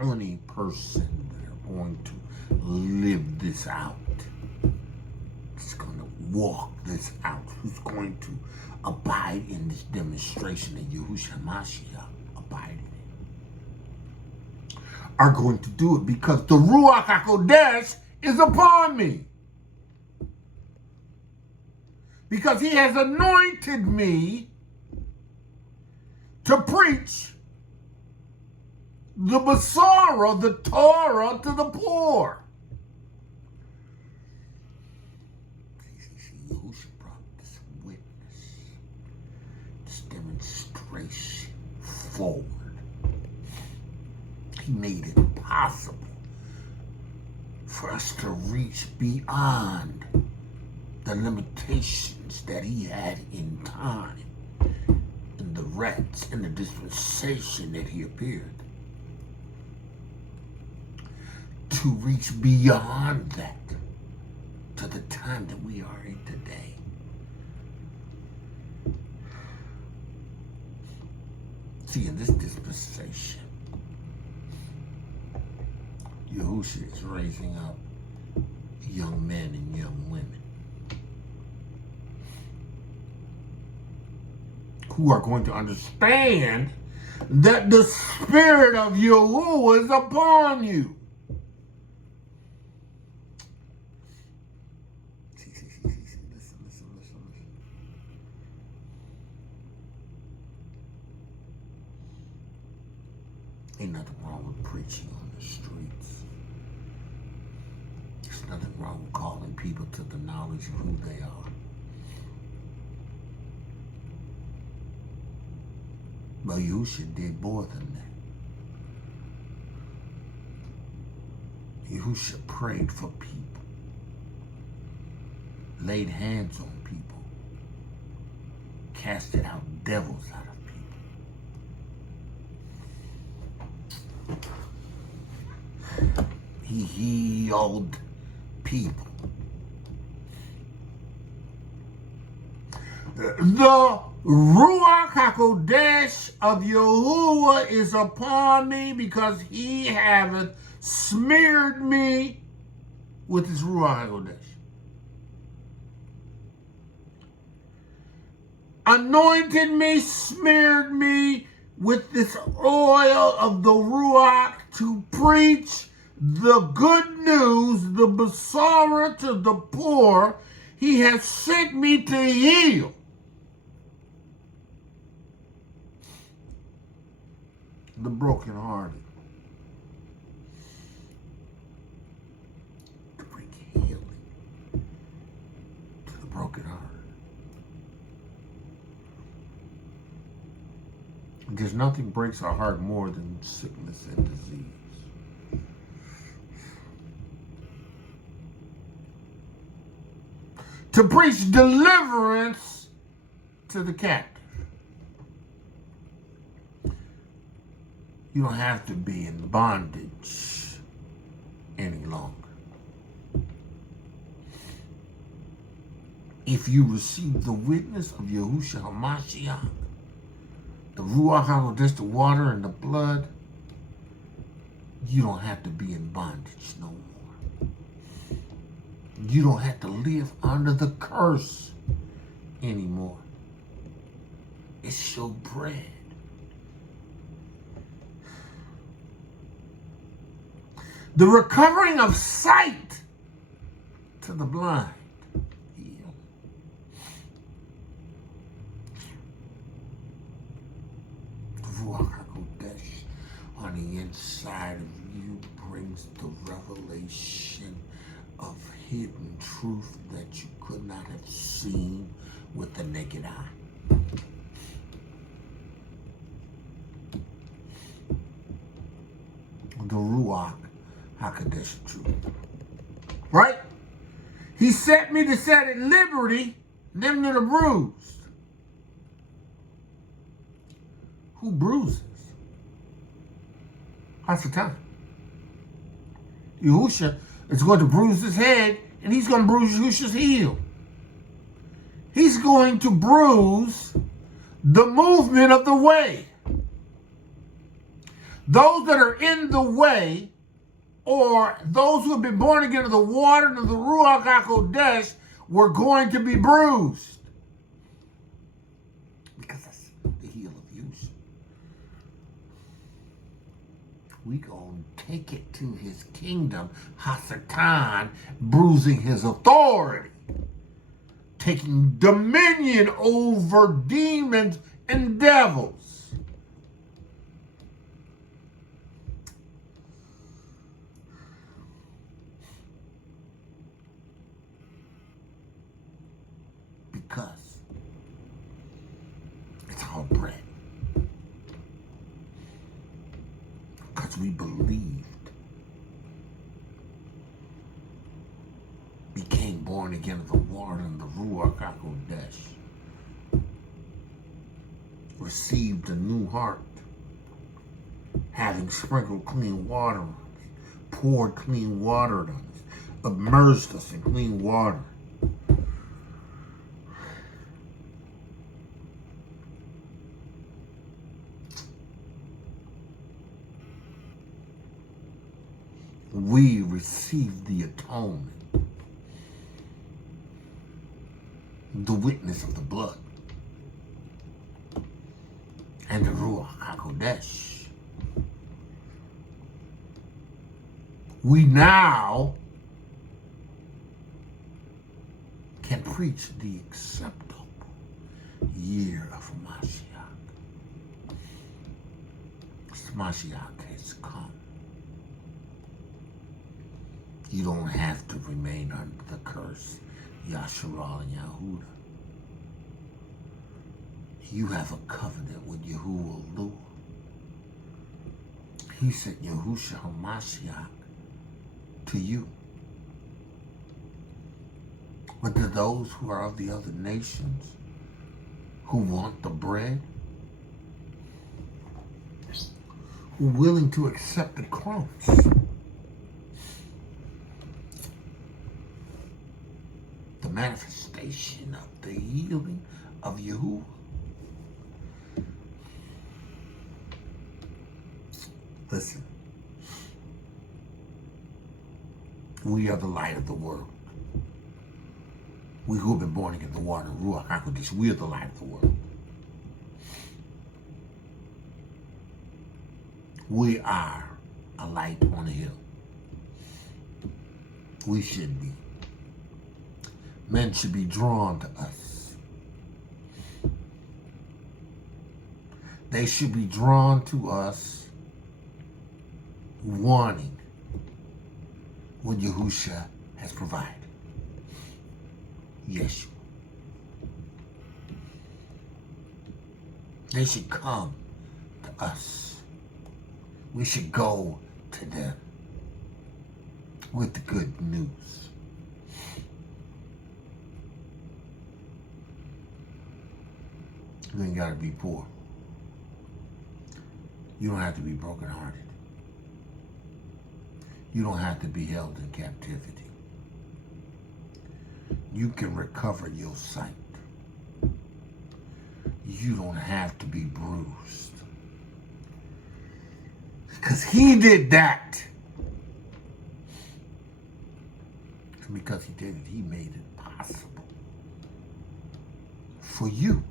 any person that are going to live this out, is going to walk this out, who's going to abide in this demonstration that Yahusha Mashiach abided in, are going to do it because the Ruach HaKodesh is upon me. Because he has anointed me to preach the besought, the Torah, to the poor. Yahusha brought this witness, this demonstration forward. He made it possible for us to reach beyond the limitations that he had in time, in the rents, in the dispensation that he appeared. To reach beyond that, to the time that we are in today. See, in this dispensation, Yahusha is raising up young men and young women who are going to understand that the Spirit of Yahuwah is upon you. Listen. Ain't nothing wrong with preaching on the streets. There's nothing wrong with calling people to the knowledge of who they are. But Yahusha did more than that. Yahusha prayed for people, laid hands on people, casted out devils out of people. He healed people. The Ruach HaKodesh of Yahuwah is upon me because he hath smeared me with his Ruach HaKodesh. Anointed me, smeared me with this oil of the Ruach to preach the good news, the besought to the poor. He has sent me to heal. The brokenhearted, to bring healing to the brokenhearted. There's nothing breaks our heart more than sickness and disease. To preach deliverance to the captive. You don't have to be in bondage any longer. If you receive the witness of Yahusha HaMashiach, the Ruach HaKodesh, the water and the blood, you don't have to be in bondage no more. You don't have to live under the curse anymore. It's your bread. The recovering of sight to the blind. The Ruach HaKodesh on the inside of you brings the revelation of hidden truth that you could not have seen with the naked eye. The Ruach HaKodesh truth. Right? He set me to set at liberty them that are bruised. Who bruises? Hasatan. Yahusha is going to bruise his head, and he's going to bruise Yahusha's heel. He's going to bruise the movement of the way. Those that are in the way, or those who have been born again of the water and of the ruach hakodesh, were going to be bruised. Because that's the heel of Yahusha. We gonna take it to his kingdom, Hasatan, bruising his authority, taking dominion over demons and devils. Because it's our bread. Because we believed, became born again of the water and the ruach hakodesh, received a new heart, having sprinkled clean water on us, poured clean water on us, immersed us in clean water. We receive the atonement, the witness of the blood, and the ruach hakodesh. We now can preach the acceptable year of Mashiach. Mashiach has come. You don't have to remain under the curse, Yasharal and Yahuda. You have a covenant with Yahuwah. He sent Yahusha HaMashiach to you. But to those who are of the other nations, who want the bread, who are willing to accept the crumbs, the manifestation of the healing of Yahuwah. Listen, we are the light of the world. We who have been born again the water, ruach hakodesh, we are the light of the world. We are a light on a hill. We should be. Men should be drawn to us. They should be drawn to us, wanting what Yahusha has provided. Yeshua. They should come to us. We should go to them with the good news. You ain't got to be poor. You don't have to be brokenhearted. You don't have to be held in captivity. You can recover your sight. You don't have to be bruised. Because he did that. And because he did it, he made it possible for you.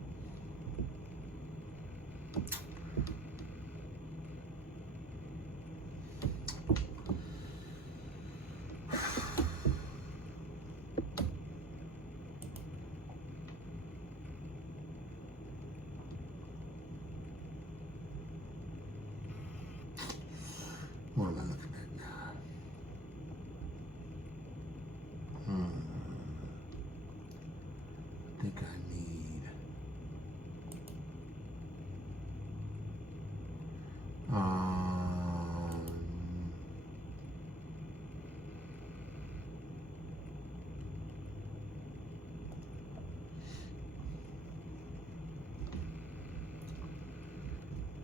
What am I looking at now? I think I need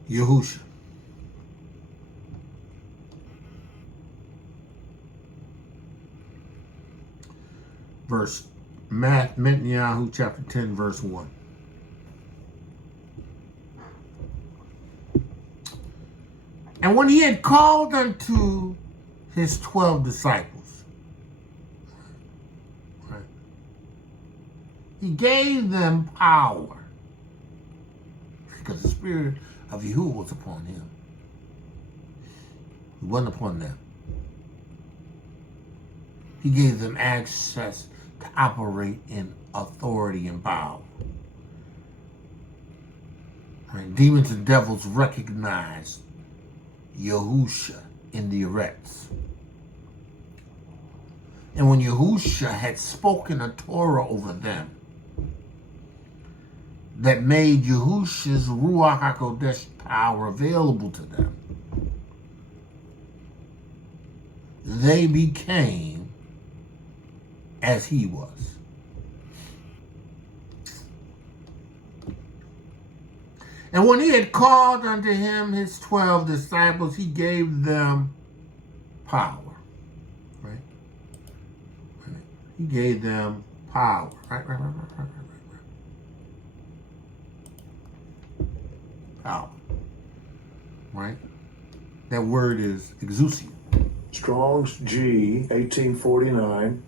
Yahusha. Verse MATTITHYAHU chapter 10 verse 1. And when he had called unto his 12 disciples, right, he gave them power, because the Spirit of Yahuwah was upon him. It wasn't upon them. He gave them access to operate in authority and power. Right? Demons and devils recognized Yahusha in the erects. And when Yahusha had spoken a Torah over them that made Yahusha's ruach HaKodesh power available to them, they became as he was. And when he had called unto him his 12 disciples, he gave them power. Right? He gave them power. Right. Power. Right? That word is exousia. Strong's G, 1849.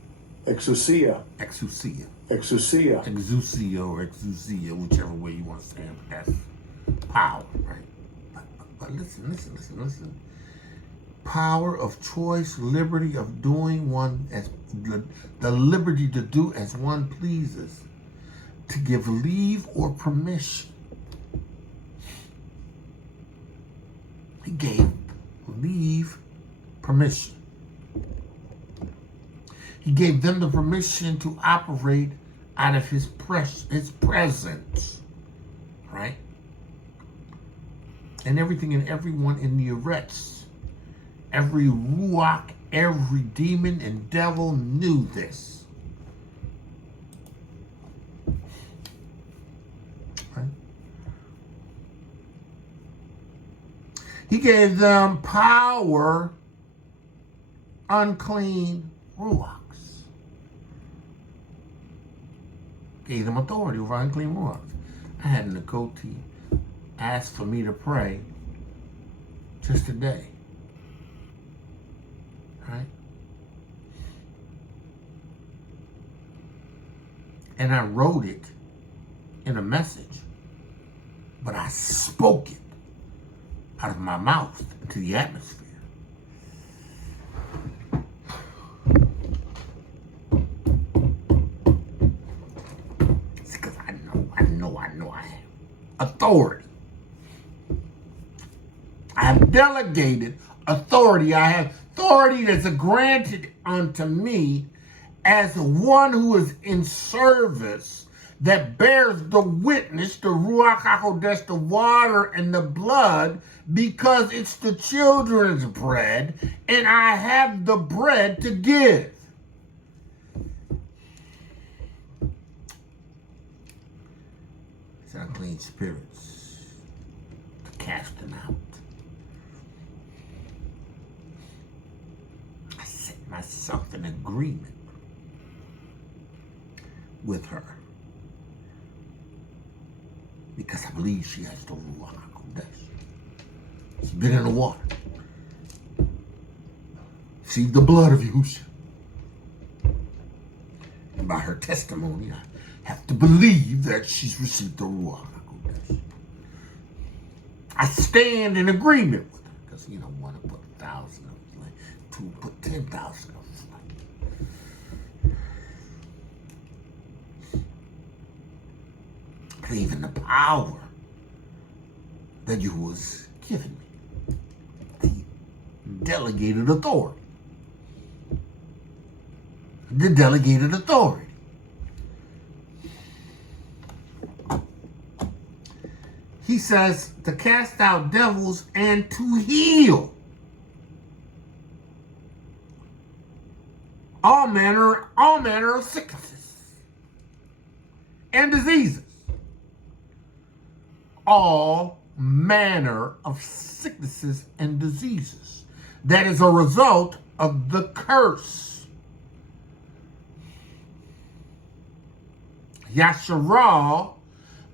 Exousia. Exousia. Exousia. Exousia or exousia, whichever way you want to say it, but that's power, right? But listen. Power of choice, liberty of doing one as the liberty to do as one pleases, to give leave or permission. He gave leave, permission. He gave them the permission to operate out of his presence, right? And everything and everyone in the erects, every ruach, every demon and devil knew this. Right? He gave them power, unclean ruachs. Gave them authority over unclean ruachs. I had an Nakoti ask for me to pray just today. Right? And I wrote it in a message, but I spoke it out of my mouth into the atmosphere. It's because I know I have authority. I have delegated authority. I have authority that's granted unto me as one who is in service, that bears the witness, the ruach HaKodesh, the water and the blood, because it's the children's bread, and I have the bread to give. It's unclean spirits, to cast them out. I set myself in agreement with her, because I believe she has the ruach HaKodesh. She's been in the water. Received the blood of Yahusha. And by her testimony, I have to believe that she's received the ruach HaKodesh. I stand in agreement with her, because one to put 1,000 of us, like two put 10,000 of us. Believe in the power that you was given me. The delegated authority. The delegated authority. He says to cast out devils and to heal all manner of sicknesses and diseases. All manner of sicknesses and diseases. That is a result of the curse. Yasharal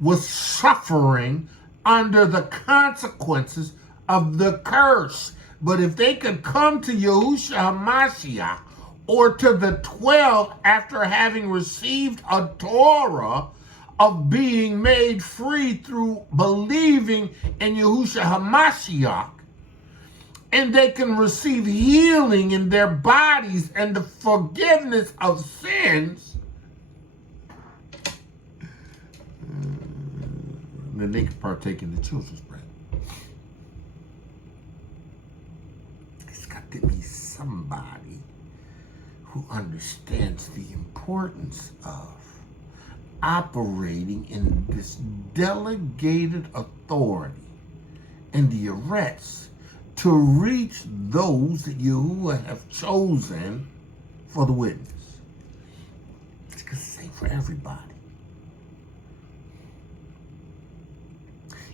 was suffering under the consequences of the curse. But if they could come to Yahusha HaMashiach or to the 12 after having received a Torah of being made free through believing in Yahusha HaMashiach, and they can receive healing in their bodies and the forgiveness of sins, then they can partake in the children's bread. It's got to be somebody who understands the importance of operating in this delegated authority and the arrests to reach those that Yahuwah have chosen for the witness. It's going to say for everybody.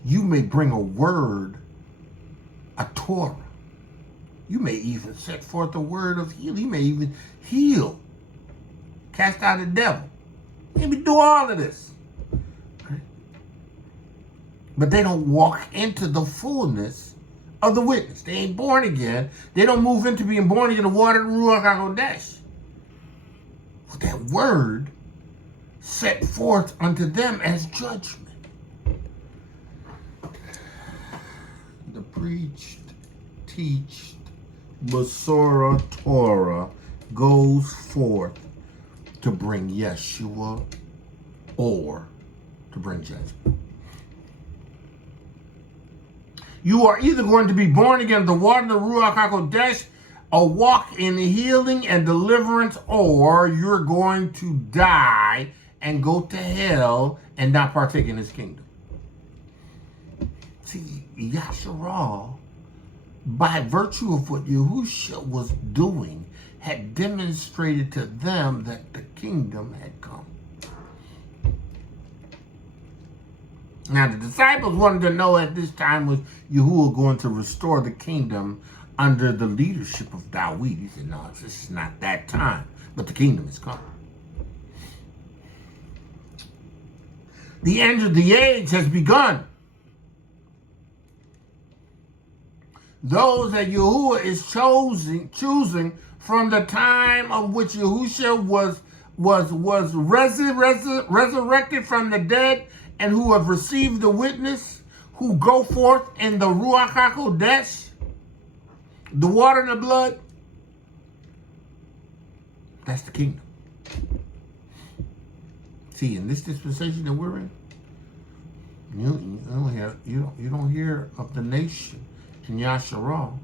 You may bring a word, a Torah. You may even set forth a word of healing. You may even heal, cast out a devil. Maybe do all of this. Right? But they don't walk into the fullness of the witness. They ain't born again. They don't move into being born again, the water and ruach HaKodesh. But that word set forth unto them as judgment. The preached, teached, Besought Torah goes forth to bring Yeshua or to bring judgment. You are either going to be born again of the water and the ruach HaKodesh, or walk in healing and deliverance, or you're going to die and go to hell and not partake in his kingdom. See, Yasharal, by virtue of what Yahusha was doing, had demonstrated to them that the kingdom had come. Now, the disciples wanted to know at this time, was Yahuwah going to restore the kingdom under the leadership of Dawid? He said, no, this is not that time, but the kingdom is coming. The end of the age has begun. Those that Yahuwah is choosing from the time of which Yahusha was resurrected from the dead, and who have received the witness, who go forth in the ruach HaKodesh, the water and the blood. That's the kingdom. See, in this dispensation that we're in, you don't hear of the nation in Yasharal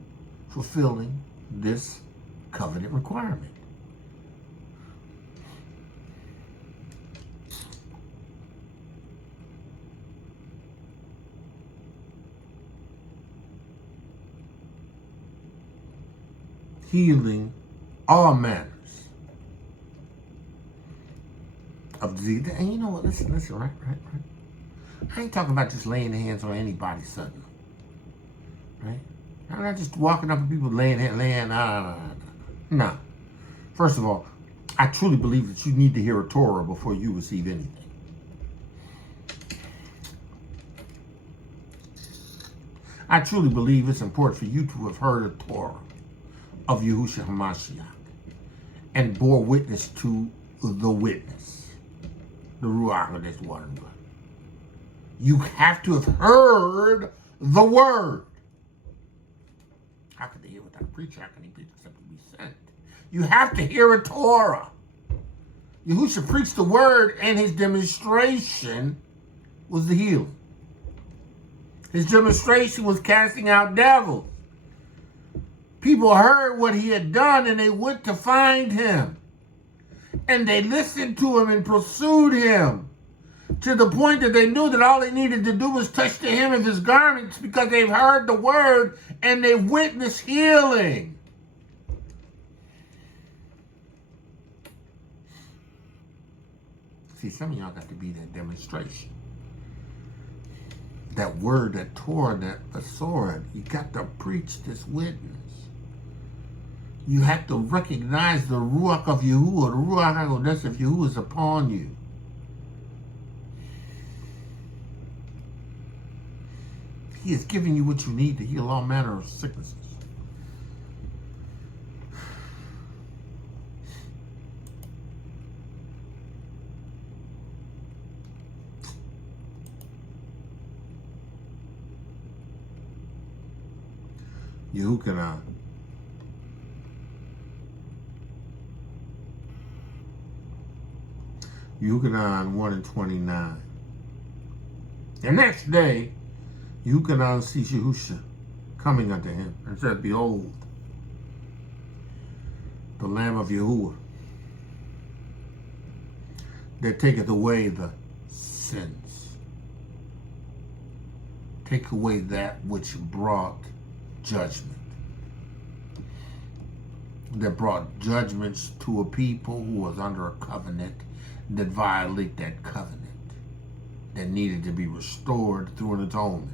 fulfilling this covenant requirement. Healing all manners of disease. And you know what? Listen, right. I ain't talking about just laying hands on anybody suddenly. Right? I'm not just walking up to people laying. No. First of all, I truly believe that you need to hear a Torah before you receive anything. I truly believe it's important for you to have heard a Torah of Yahusha HaMashiach and bore witness to the witness, the ruach of this water and blood. You have to have heard the word. How could they hear without a preacher? How can he preach except to be sent? You have to hear a Torah. Yahusha preached the word, and his demonstration was the healing. His demonstration was casting out devils. People heard what he had done, and they went to find him. And they listened to him and pursued him, to the point that they knew that all they needed to do was touch the hem of his garments, because they've heard the word and they witnessed healing. See, some of y'all got to be that demonstration. That word, that Torah, that sword. You got to preach this witness. You have to recognize the ruach of Yahuwah, the ruach HaKodesh of Yahuwah is upon you. He is giving you what you need to heal all manner of sicknesses. Yahushua. Yahushua 1 and 29. The next day, Yahushua sees Yahusha coming unto him and said, Behold, the Lamb of Yahuwah that taketh away the sins. Take away that which brought judgment. That brought judgments to a people who was under a covenant that violate that covenant, that needed to be restored through an atonement.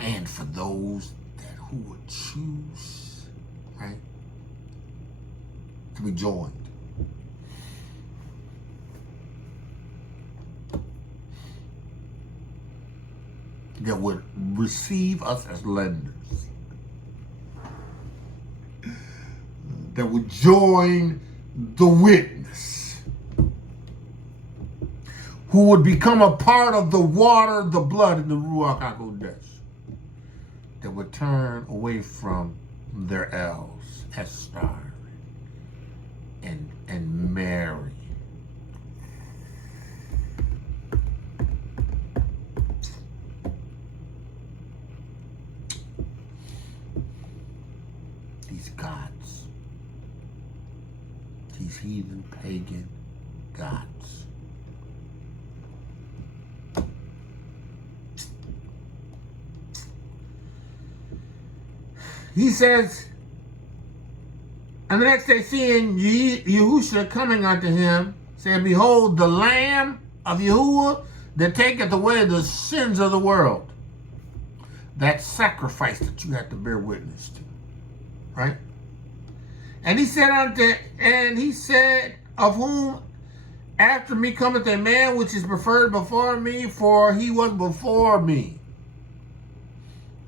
And for those who would choose, right, to be joined. That would receive us as lenders. That would join the witness. Who would become a part of the water, the blood, and the ruach hakodesh. That would turn away from their elves, Esther and Mary. These gods. These heathen, pagan gods. He says, and the next day seeing Yahusha coming unto him, said, Behold, the Lamb of Yahuwah that taketh away the sins of the world. That sacrifice that you have to bear witness to. Right? And he said of whom after me cometh a man which is preferred before me, for he was before me.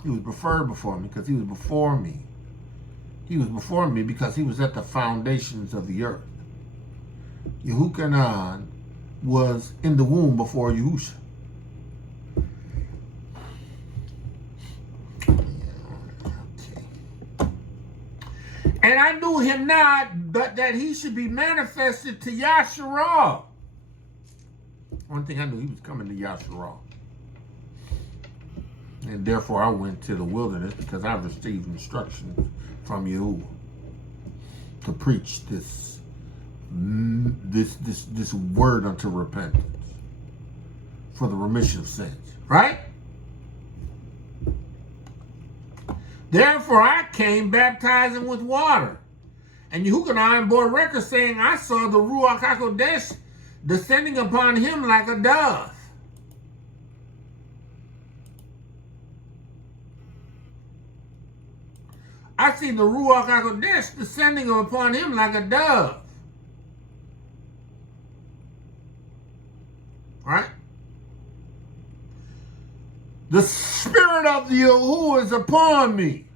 He was preferred before me because he was before me. He was before me because he was at the foundations of the earth. Yahushua was in the womb before Yahusha. And I knew him not, but that he should be manifested to Yahusha. One thing I knew, he was coming to Yahusha. And therefore I went to the wilderness because I received instructions from Yahuwah to preach this word unto repentance for the remission of sins. Right? Therefore I came baptizing with water. And Yahushua bore record saying, I saw the ruach hakodesh descending upon him like a dove. I see the ruach hakodesh descending upon him like a dove. Right? The Spirit of the Yahuwah is upon me,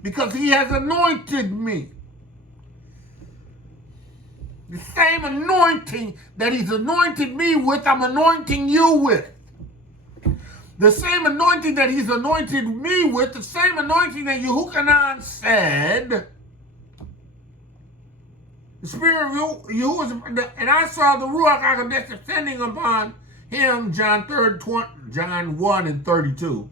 because he has anointed me. The same anointing that he's anointed me with, I'm anointing you with. The same anointing that he's anointed me with, the same anointing that Yahushua said, the Spirit of Yahuwah, and I saw the Ruach HaKodesh descending upon him, John 1 and 32.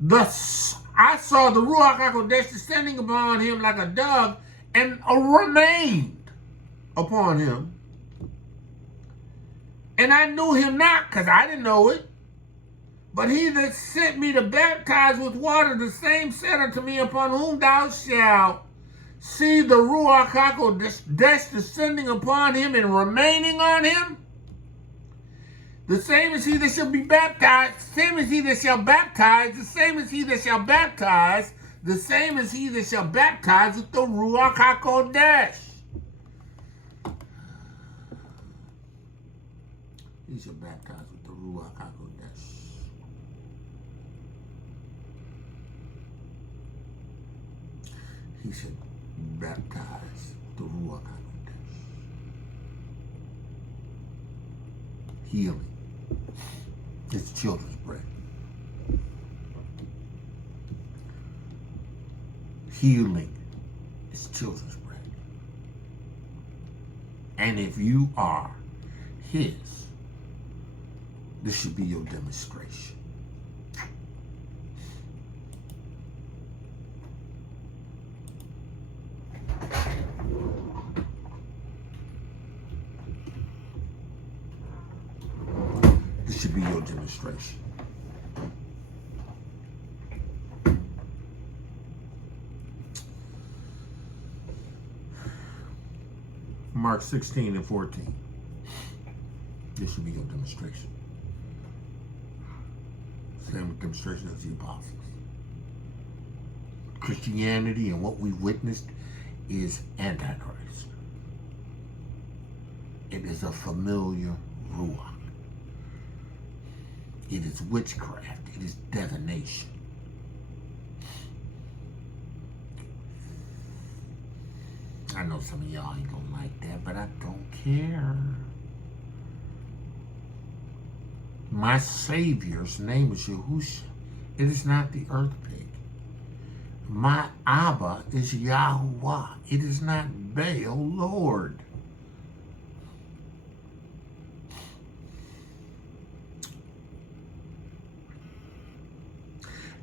Thus, I saw the Ruach HaKodesh descending upon him like a dove, and remained upon him. And I knew him not, because I didn't know it. But he that sent me to baptize with water, the same said unto me, upon whom thou shalt see the Ruach HaKodesh descending upon him and remaining on him. The same as he that shall be baptized, same as he that shall baptize, the same as he that shall baptize, the same as he that shall baptize with the Ruach HaKodesh. He shall baptize with the ruach hakodesh. He should baptize the ruach hakodesh. Healing. It's children's bread. Healing is children's bread. And if you are his, this should be your demonstration. This should be your demonstration. Mark 16 and 14. This should be your demonstration. Same demonstration as the apostles. Christianity and what we've witnessed is Antichrist. It is a familiar ruach. It is witchcraft. It is divination. I know some of y'all ain't gonna like that, but I don't care. My Savior's name is Yahusha. It is not the earth pig. My Abba is Yahuwah. It is not Baal, Lord.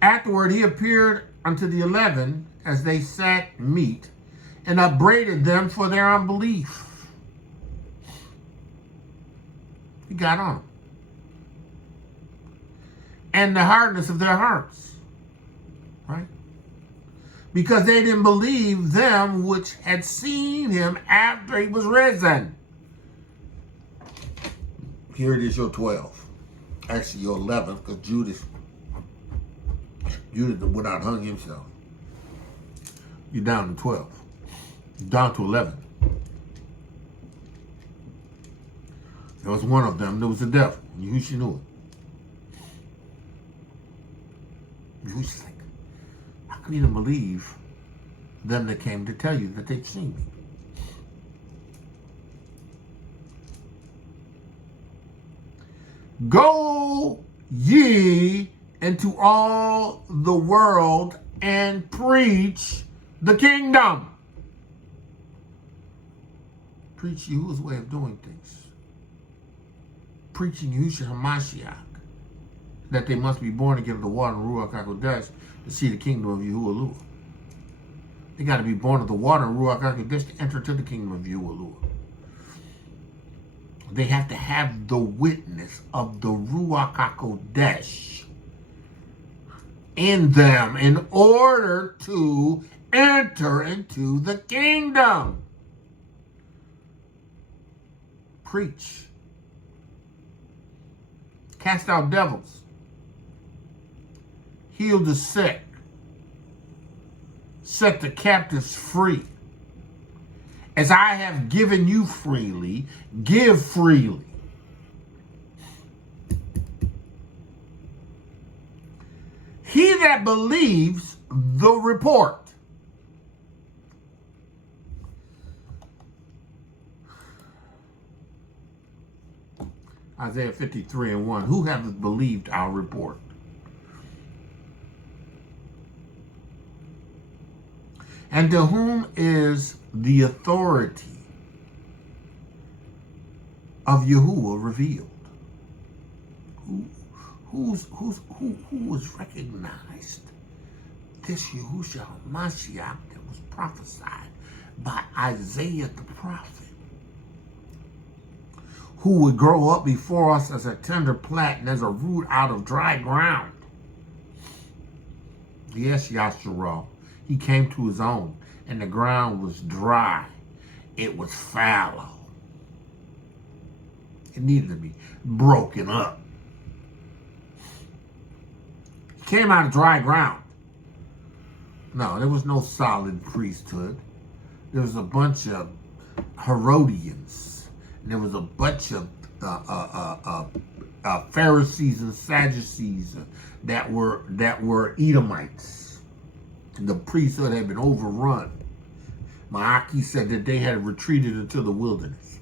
Afterward, he appeared unto the 11 as they sat meat, and upbraided them for their unbelief. He got on them. And the hardness of their hearts. Right? Because they didn't believe them which had seen him after he was risen. Here it is, your 12. Actually, your 11, because Judas went out and hung himself. You're down to 12. Down to 11. There was one of them. There was the devil. Yahusha knew it. Yahusha's like, how can you not believe them that came to tell you that they've seen me? Go ye into all the world and preach the kingdom. Preach Yahuwah's way of doing things. Preaching Yahusha HaMashiach, that they must be born again of the water and ruach hakodesh to see the kingdom of Yahuwah. They got to be born of the water and ruach hakodesh to enter into the kingdom of Yahuwah. They have to have the witness of the ruach hakodesh in them in order to enter into the kingdom. Preach. Cast out devils. Heal the sick. Set the captives free. As I have given you freely, give freely. He that believes the report. Isaiah 53 and 1. Who hath believed our report? And to whom is the authority of Yahuwah revealed? Who was recognized? This Yahusha HaMashiach that was prophesied by Isaiah the prophet, who would grow up before us as a tender plant and as a root out of dry ground. Yes, Yahshua, he came to his own, and the ground was dry. It was fallow. It needed to be broken up. He came out of dry ground. No, there was no solid priesthood. There was a bunch of Herodians. There was a bunch of Pharisees and Sadducees that were Edomites. The priesthood had been overrun. MARQUS said that they had retreated into the wilderness.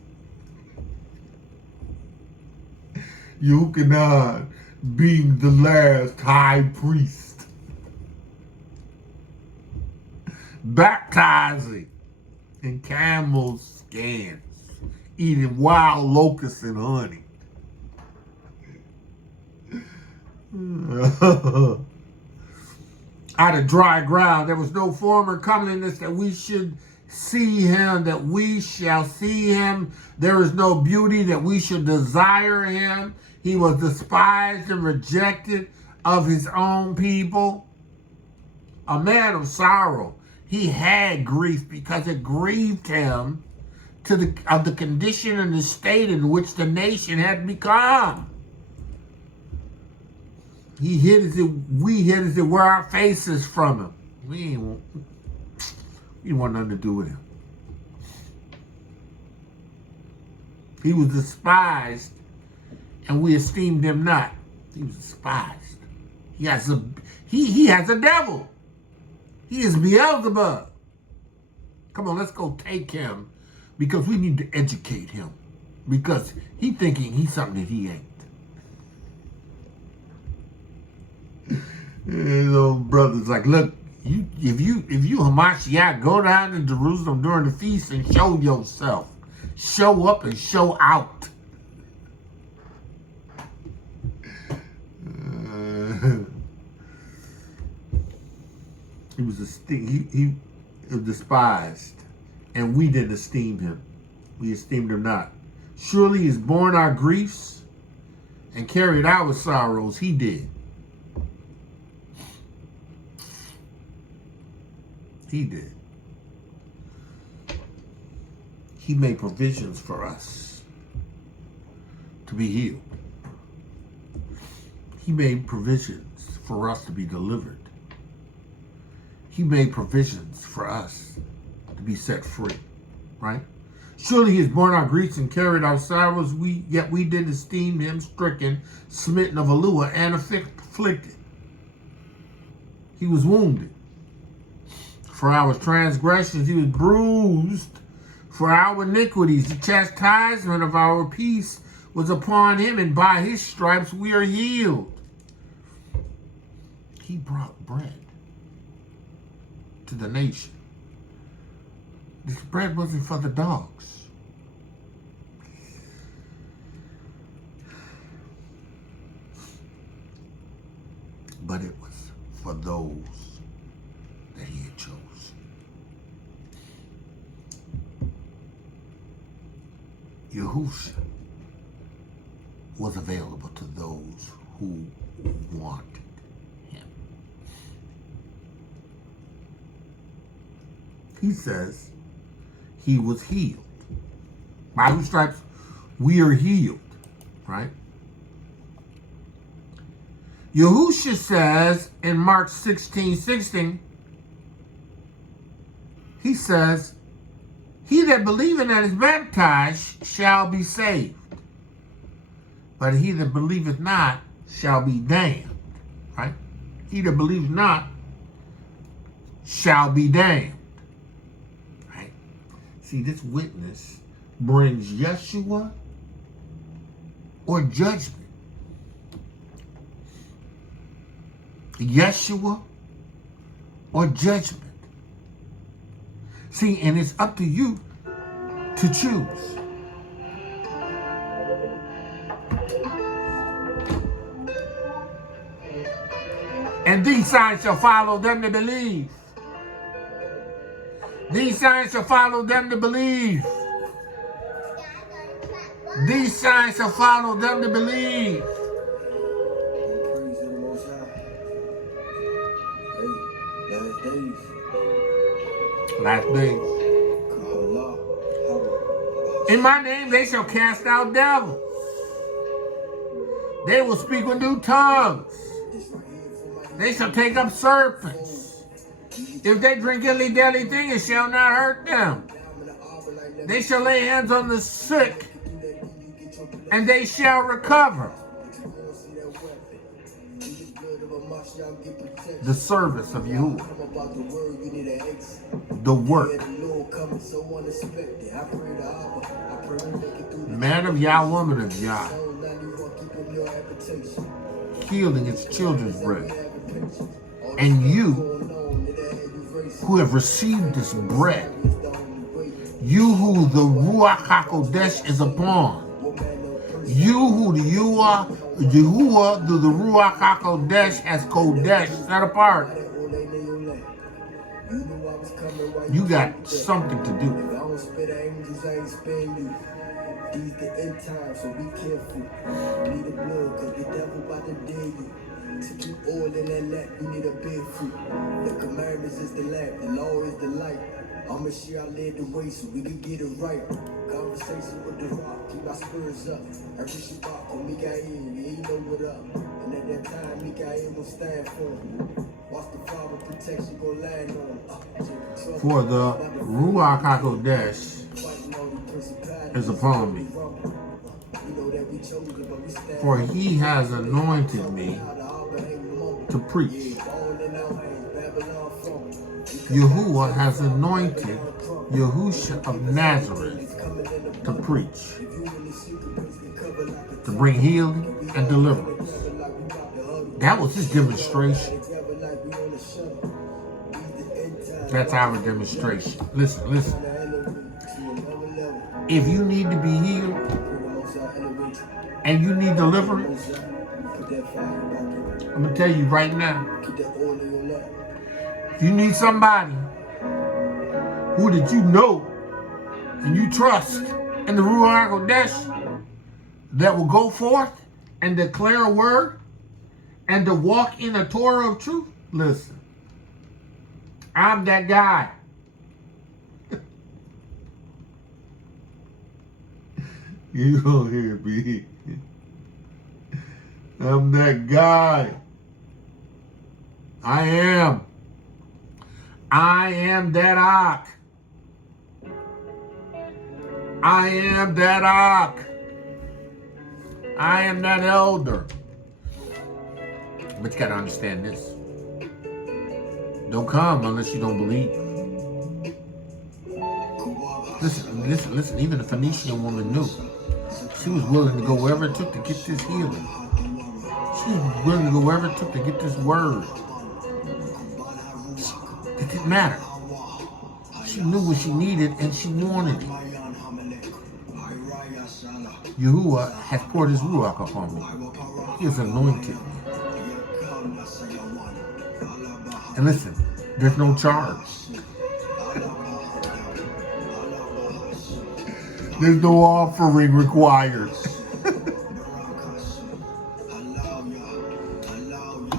Yahusha being the last high priest, baptizing in camel skins, eating wild locusts and honey. Out of dry ground, there was no former comeliness that we should see him, that we shall see him. There is no beauty that we should desire him. He was despised and rejected of his own people. A man of sorrow. He had grief because it grieved him of the condition and the state in which the nation had become. We hid as it were our faces from him. We didn't want nothing to do with him. He was despised, and we esteemed him not. He was despised. He has a devil. He is Beelzebub. Come on, let's go take him, because we need to educate him, because he's thinking he's something that he ain't. Brothers like, look, if you Hamashiach, go down to Jerusalem during the feast and show yourself. Show up and show out. He was despised, and we didn't esteem him. We esteemed him not. Surely he has borne our griefs and carried our sorrows. He did. He did. He made provisions for us to be healed. He made provisions for us to be delivered. He made provisions for us to be set free, right? Surely he has borne our griefs and carried our sorrows, yet we did esteem him stricken, smitten of Eluah, and afflicted. He was wounded for our transgressions, he was bruised for our iniquities. The chastisement of our peace was upon him, and by his stripes we are healed. He brought bread to the nation. This bread wasn't for the dogs. But it was for those that he had chosen. Yahusha was available to those who wanted him. He says he was healed. By whose stripes we are healed, right? Yahusha says in Mark 16:16, he says, he that believeth and is baptized shall be saved, but he that believeth not shall be damned, right? He that believeth not shall be damned, right? See, this witness brings Yeshua or judgment. Yeshua or judgment. See, and it's up to you to choose. And these signs shall follow them that believe. These signs shall follow them that believe. These signs shall follow them that believe. Last days. In my name they shall cast out devils. They will speak with new tongues. They shall take up serpents. If they drink any deadly thing, it shall not hurt them. They shall lay hands on the sick, and they shall recover the service of Yahuwah, the work. Man of Yah, woman of Yah, healing its children's bread. And you who have received this bread, you who the ruach HaKodesh is upon, you who the Yahuwah through the ruach HaKodesh has Kodesh, set apart, you got something to do. These the end times, so be careful. Need the blood, cause the devil about to dig you. To keep oil in that lap, you need a big fruit. The commandments is the lamp, the law is the light. I'ma share I led the way so we can get it right. Conversation with the rock, keep my spurs up. Every Shabbat on Mikael, you know what up. And at that time, Mikael will stand for him. Watch the Father protection go land on him. For the ruach HaKodesh is upon me. For he has anointed me to preach. Yahuwah has anointed Yahusha of Nazareth to preach, to bring healing and deliverance. That was his demonstration. That's our demonstration. Listen, listen. If you need to be healed and you need deliverance, I'm going to tell you right now, if you need somebody who did you know and you trust in the Ruach HaKodesh that will go forth and declare a word and to walk in the Torah of truth, listen, I'm that guy. You don't hear me. I'm that guy. I am that ox. I am that ox. I am that elder. But you gotta understand this. Don't come unless you don't believe. Listen, even the Phoenician woman knew. She was willing to go wherever it took to get this healing. She was willing to go wherever it took to get this word. It didn't matter. She knew what she needed and she wanted it. Yahuwah has poured his ruach upon me. He has anointed me. And listen, there's no charge. There's no offering required.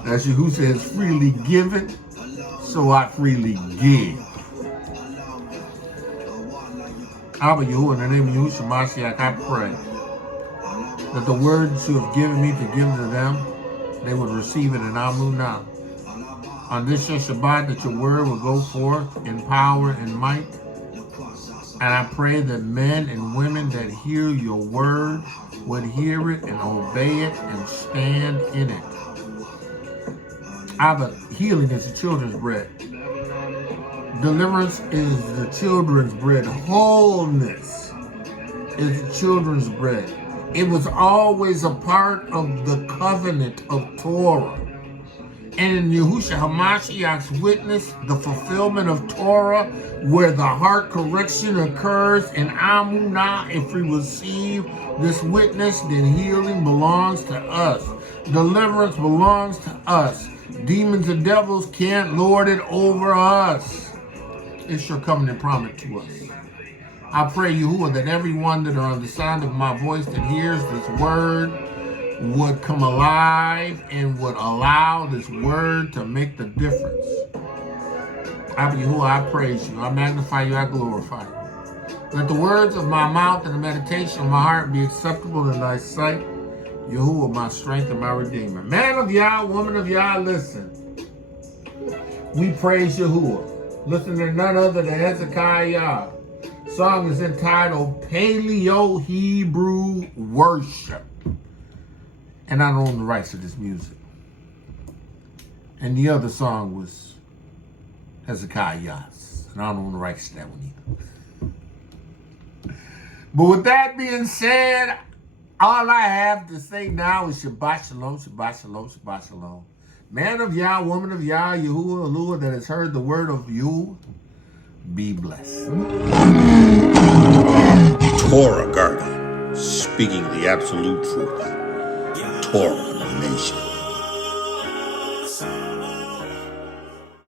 As Yahusha has freely given, so I freely give. Abba Yahuwah, in the name of Yahusha Mashiach, I pray that the words you have given me to give to them, they would receive it in Amunah. On this your Shabbat, that your word will go forth in power and might. And I pray that men and women that hear your word would hear it and obey it and stand in it. Abba, healing is the children's bread. Deliverance is the children's bread. Wholeness is the children's bread. It was always a part of the covenant of Torah. And in Yahusha HaMashiach's witness, the fulfillment of Torah, where the heart correction occurs in Amunah, if we receive this witness, then healing belongs to us. Deliverance belongs to us. Demons and devils can't lord it over us. It's your covenant promise to us. I pray, Yahuwah, that everyone that are on the sound of my voice that hears this word would come alive and would allow this word to make the difference. Abba Yahuwah, I praise you. I magnify you. I glorify you. Let the words of my mouth and the meditation of my heart be acceptable in thy sight. Yahuwah, my strength and my redeemer. Man of Yah, woman of Yah, listen. We praise Yahuwah. Listen to none other than Hezekiah, Song is entitled Paleo Hebrew Worship. And I don't own the rights to this music. And the other song was Hezekiah's. And I don't own the rights to that one either. But with that being said, all I have to say now is Shabbat Shalom, Shabbat Shalom, Shabbat Shalom. Man of Yah, woman of Yah, Yahuwah, Alua, that has heard the word of you, be blessed. Torah Garden, speaking the absolute truth. Torah Nation.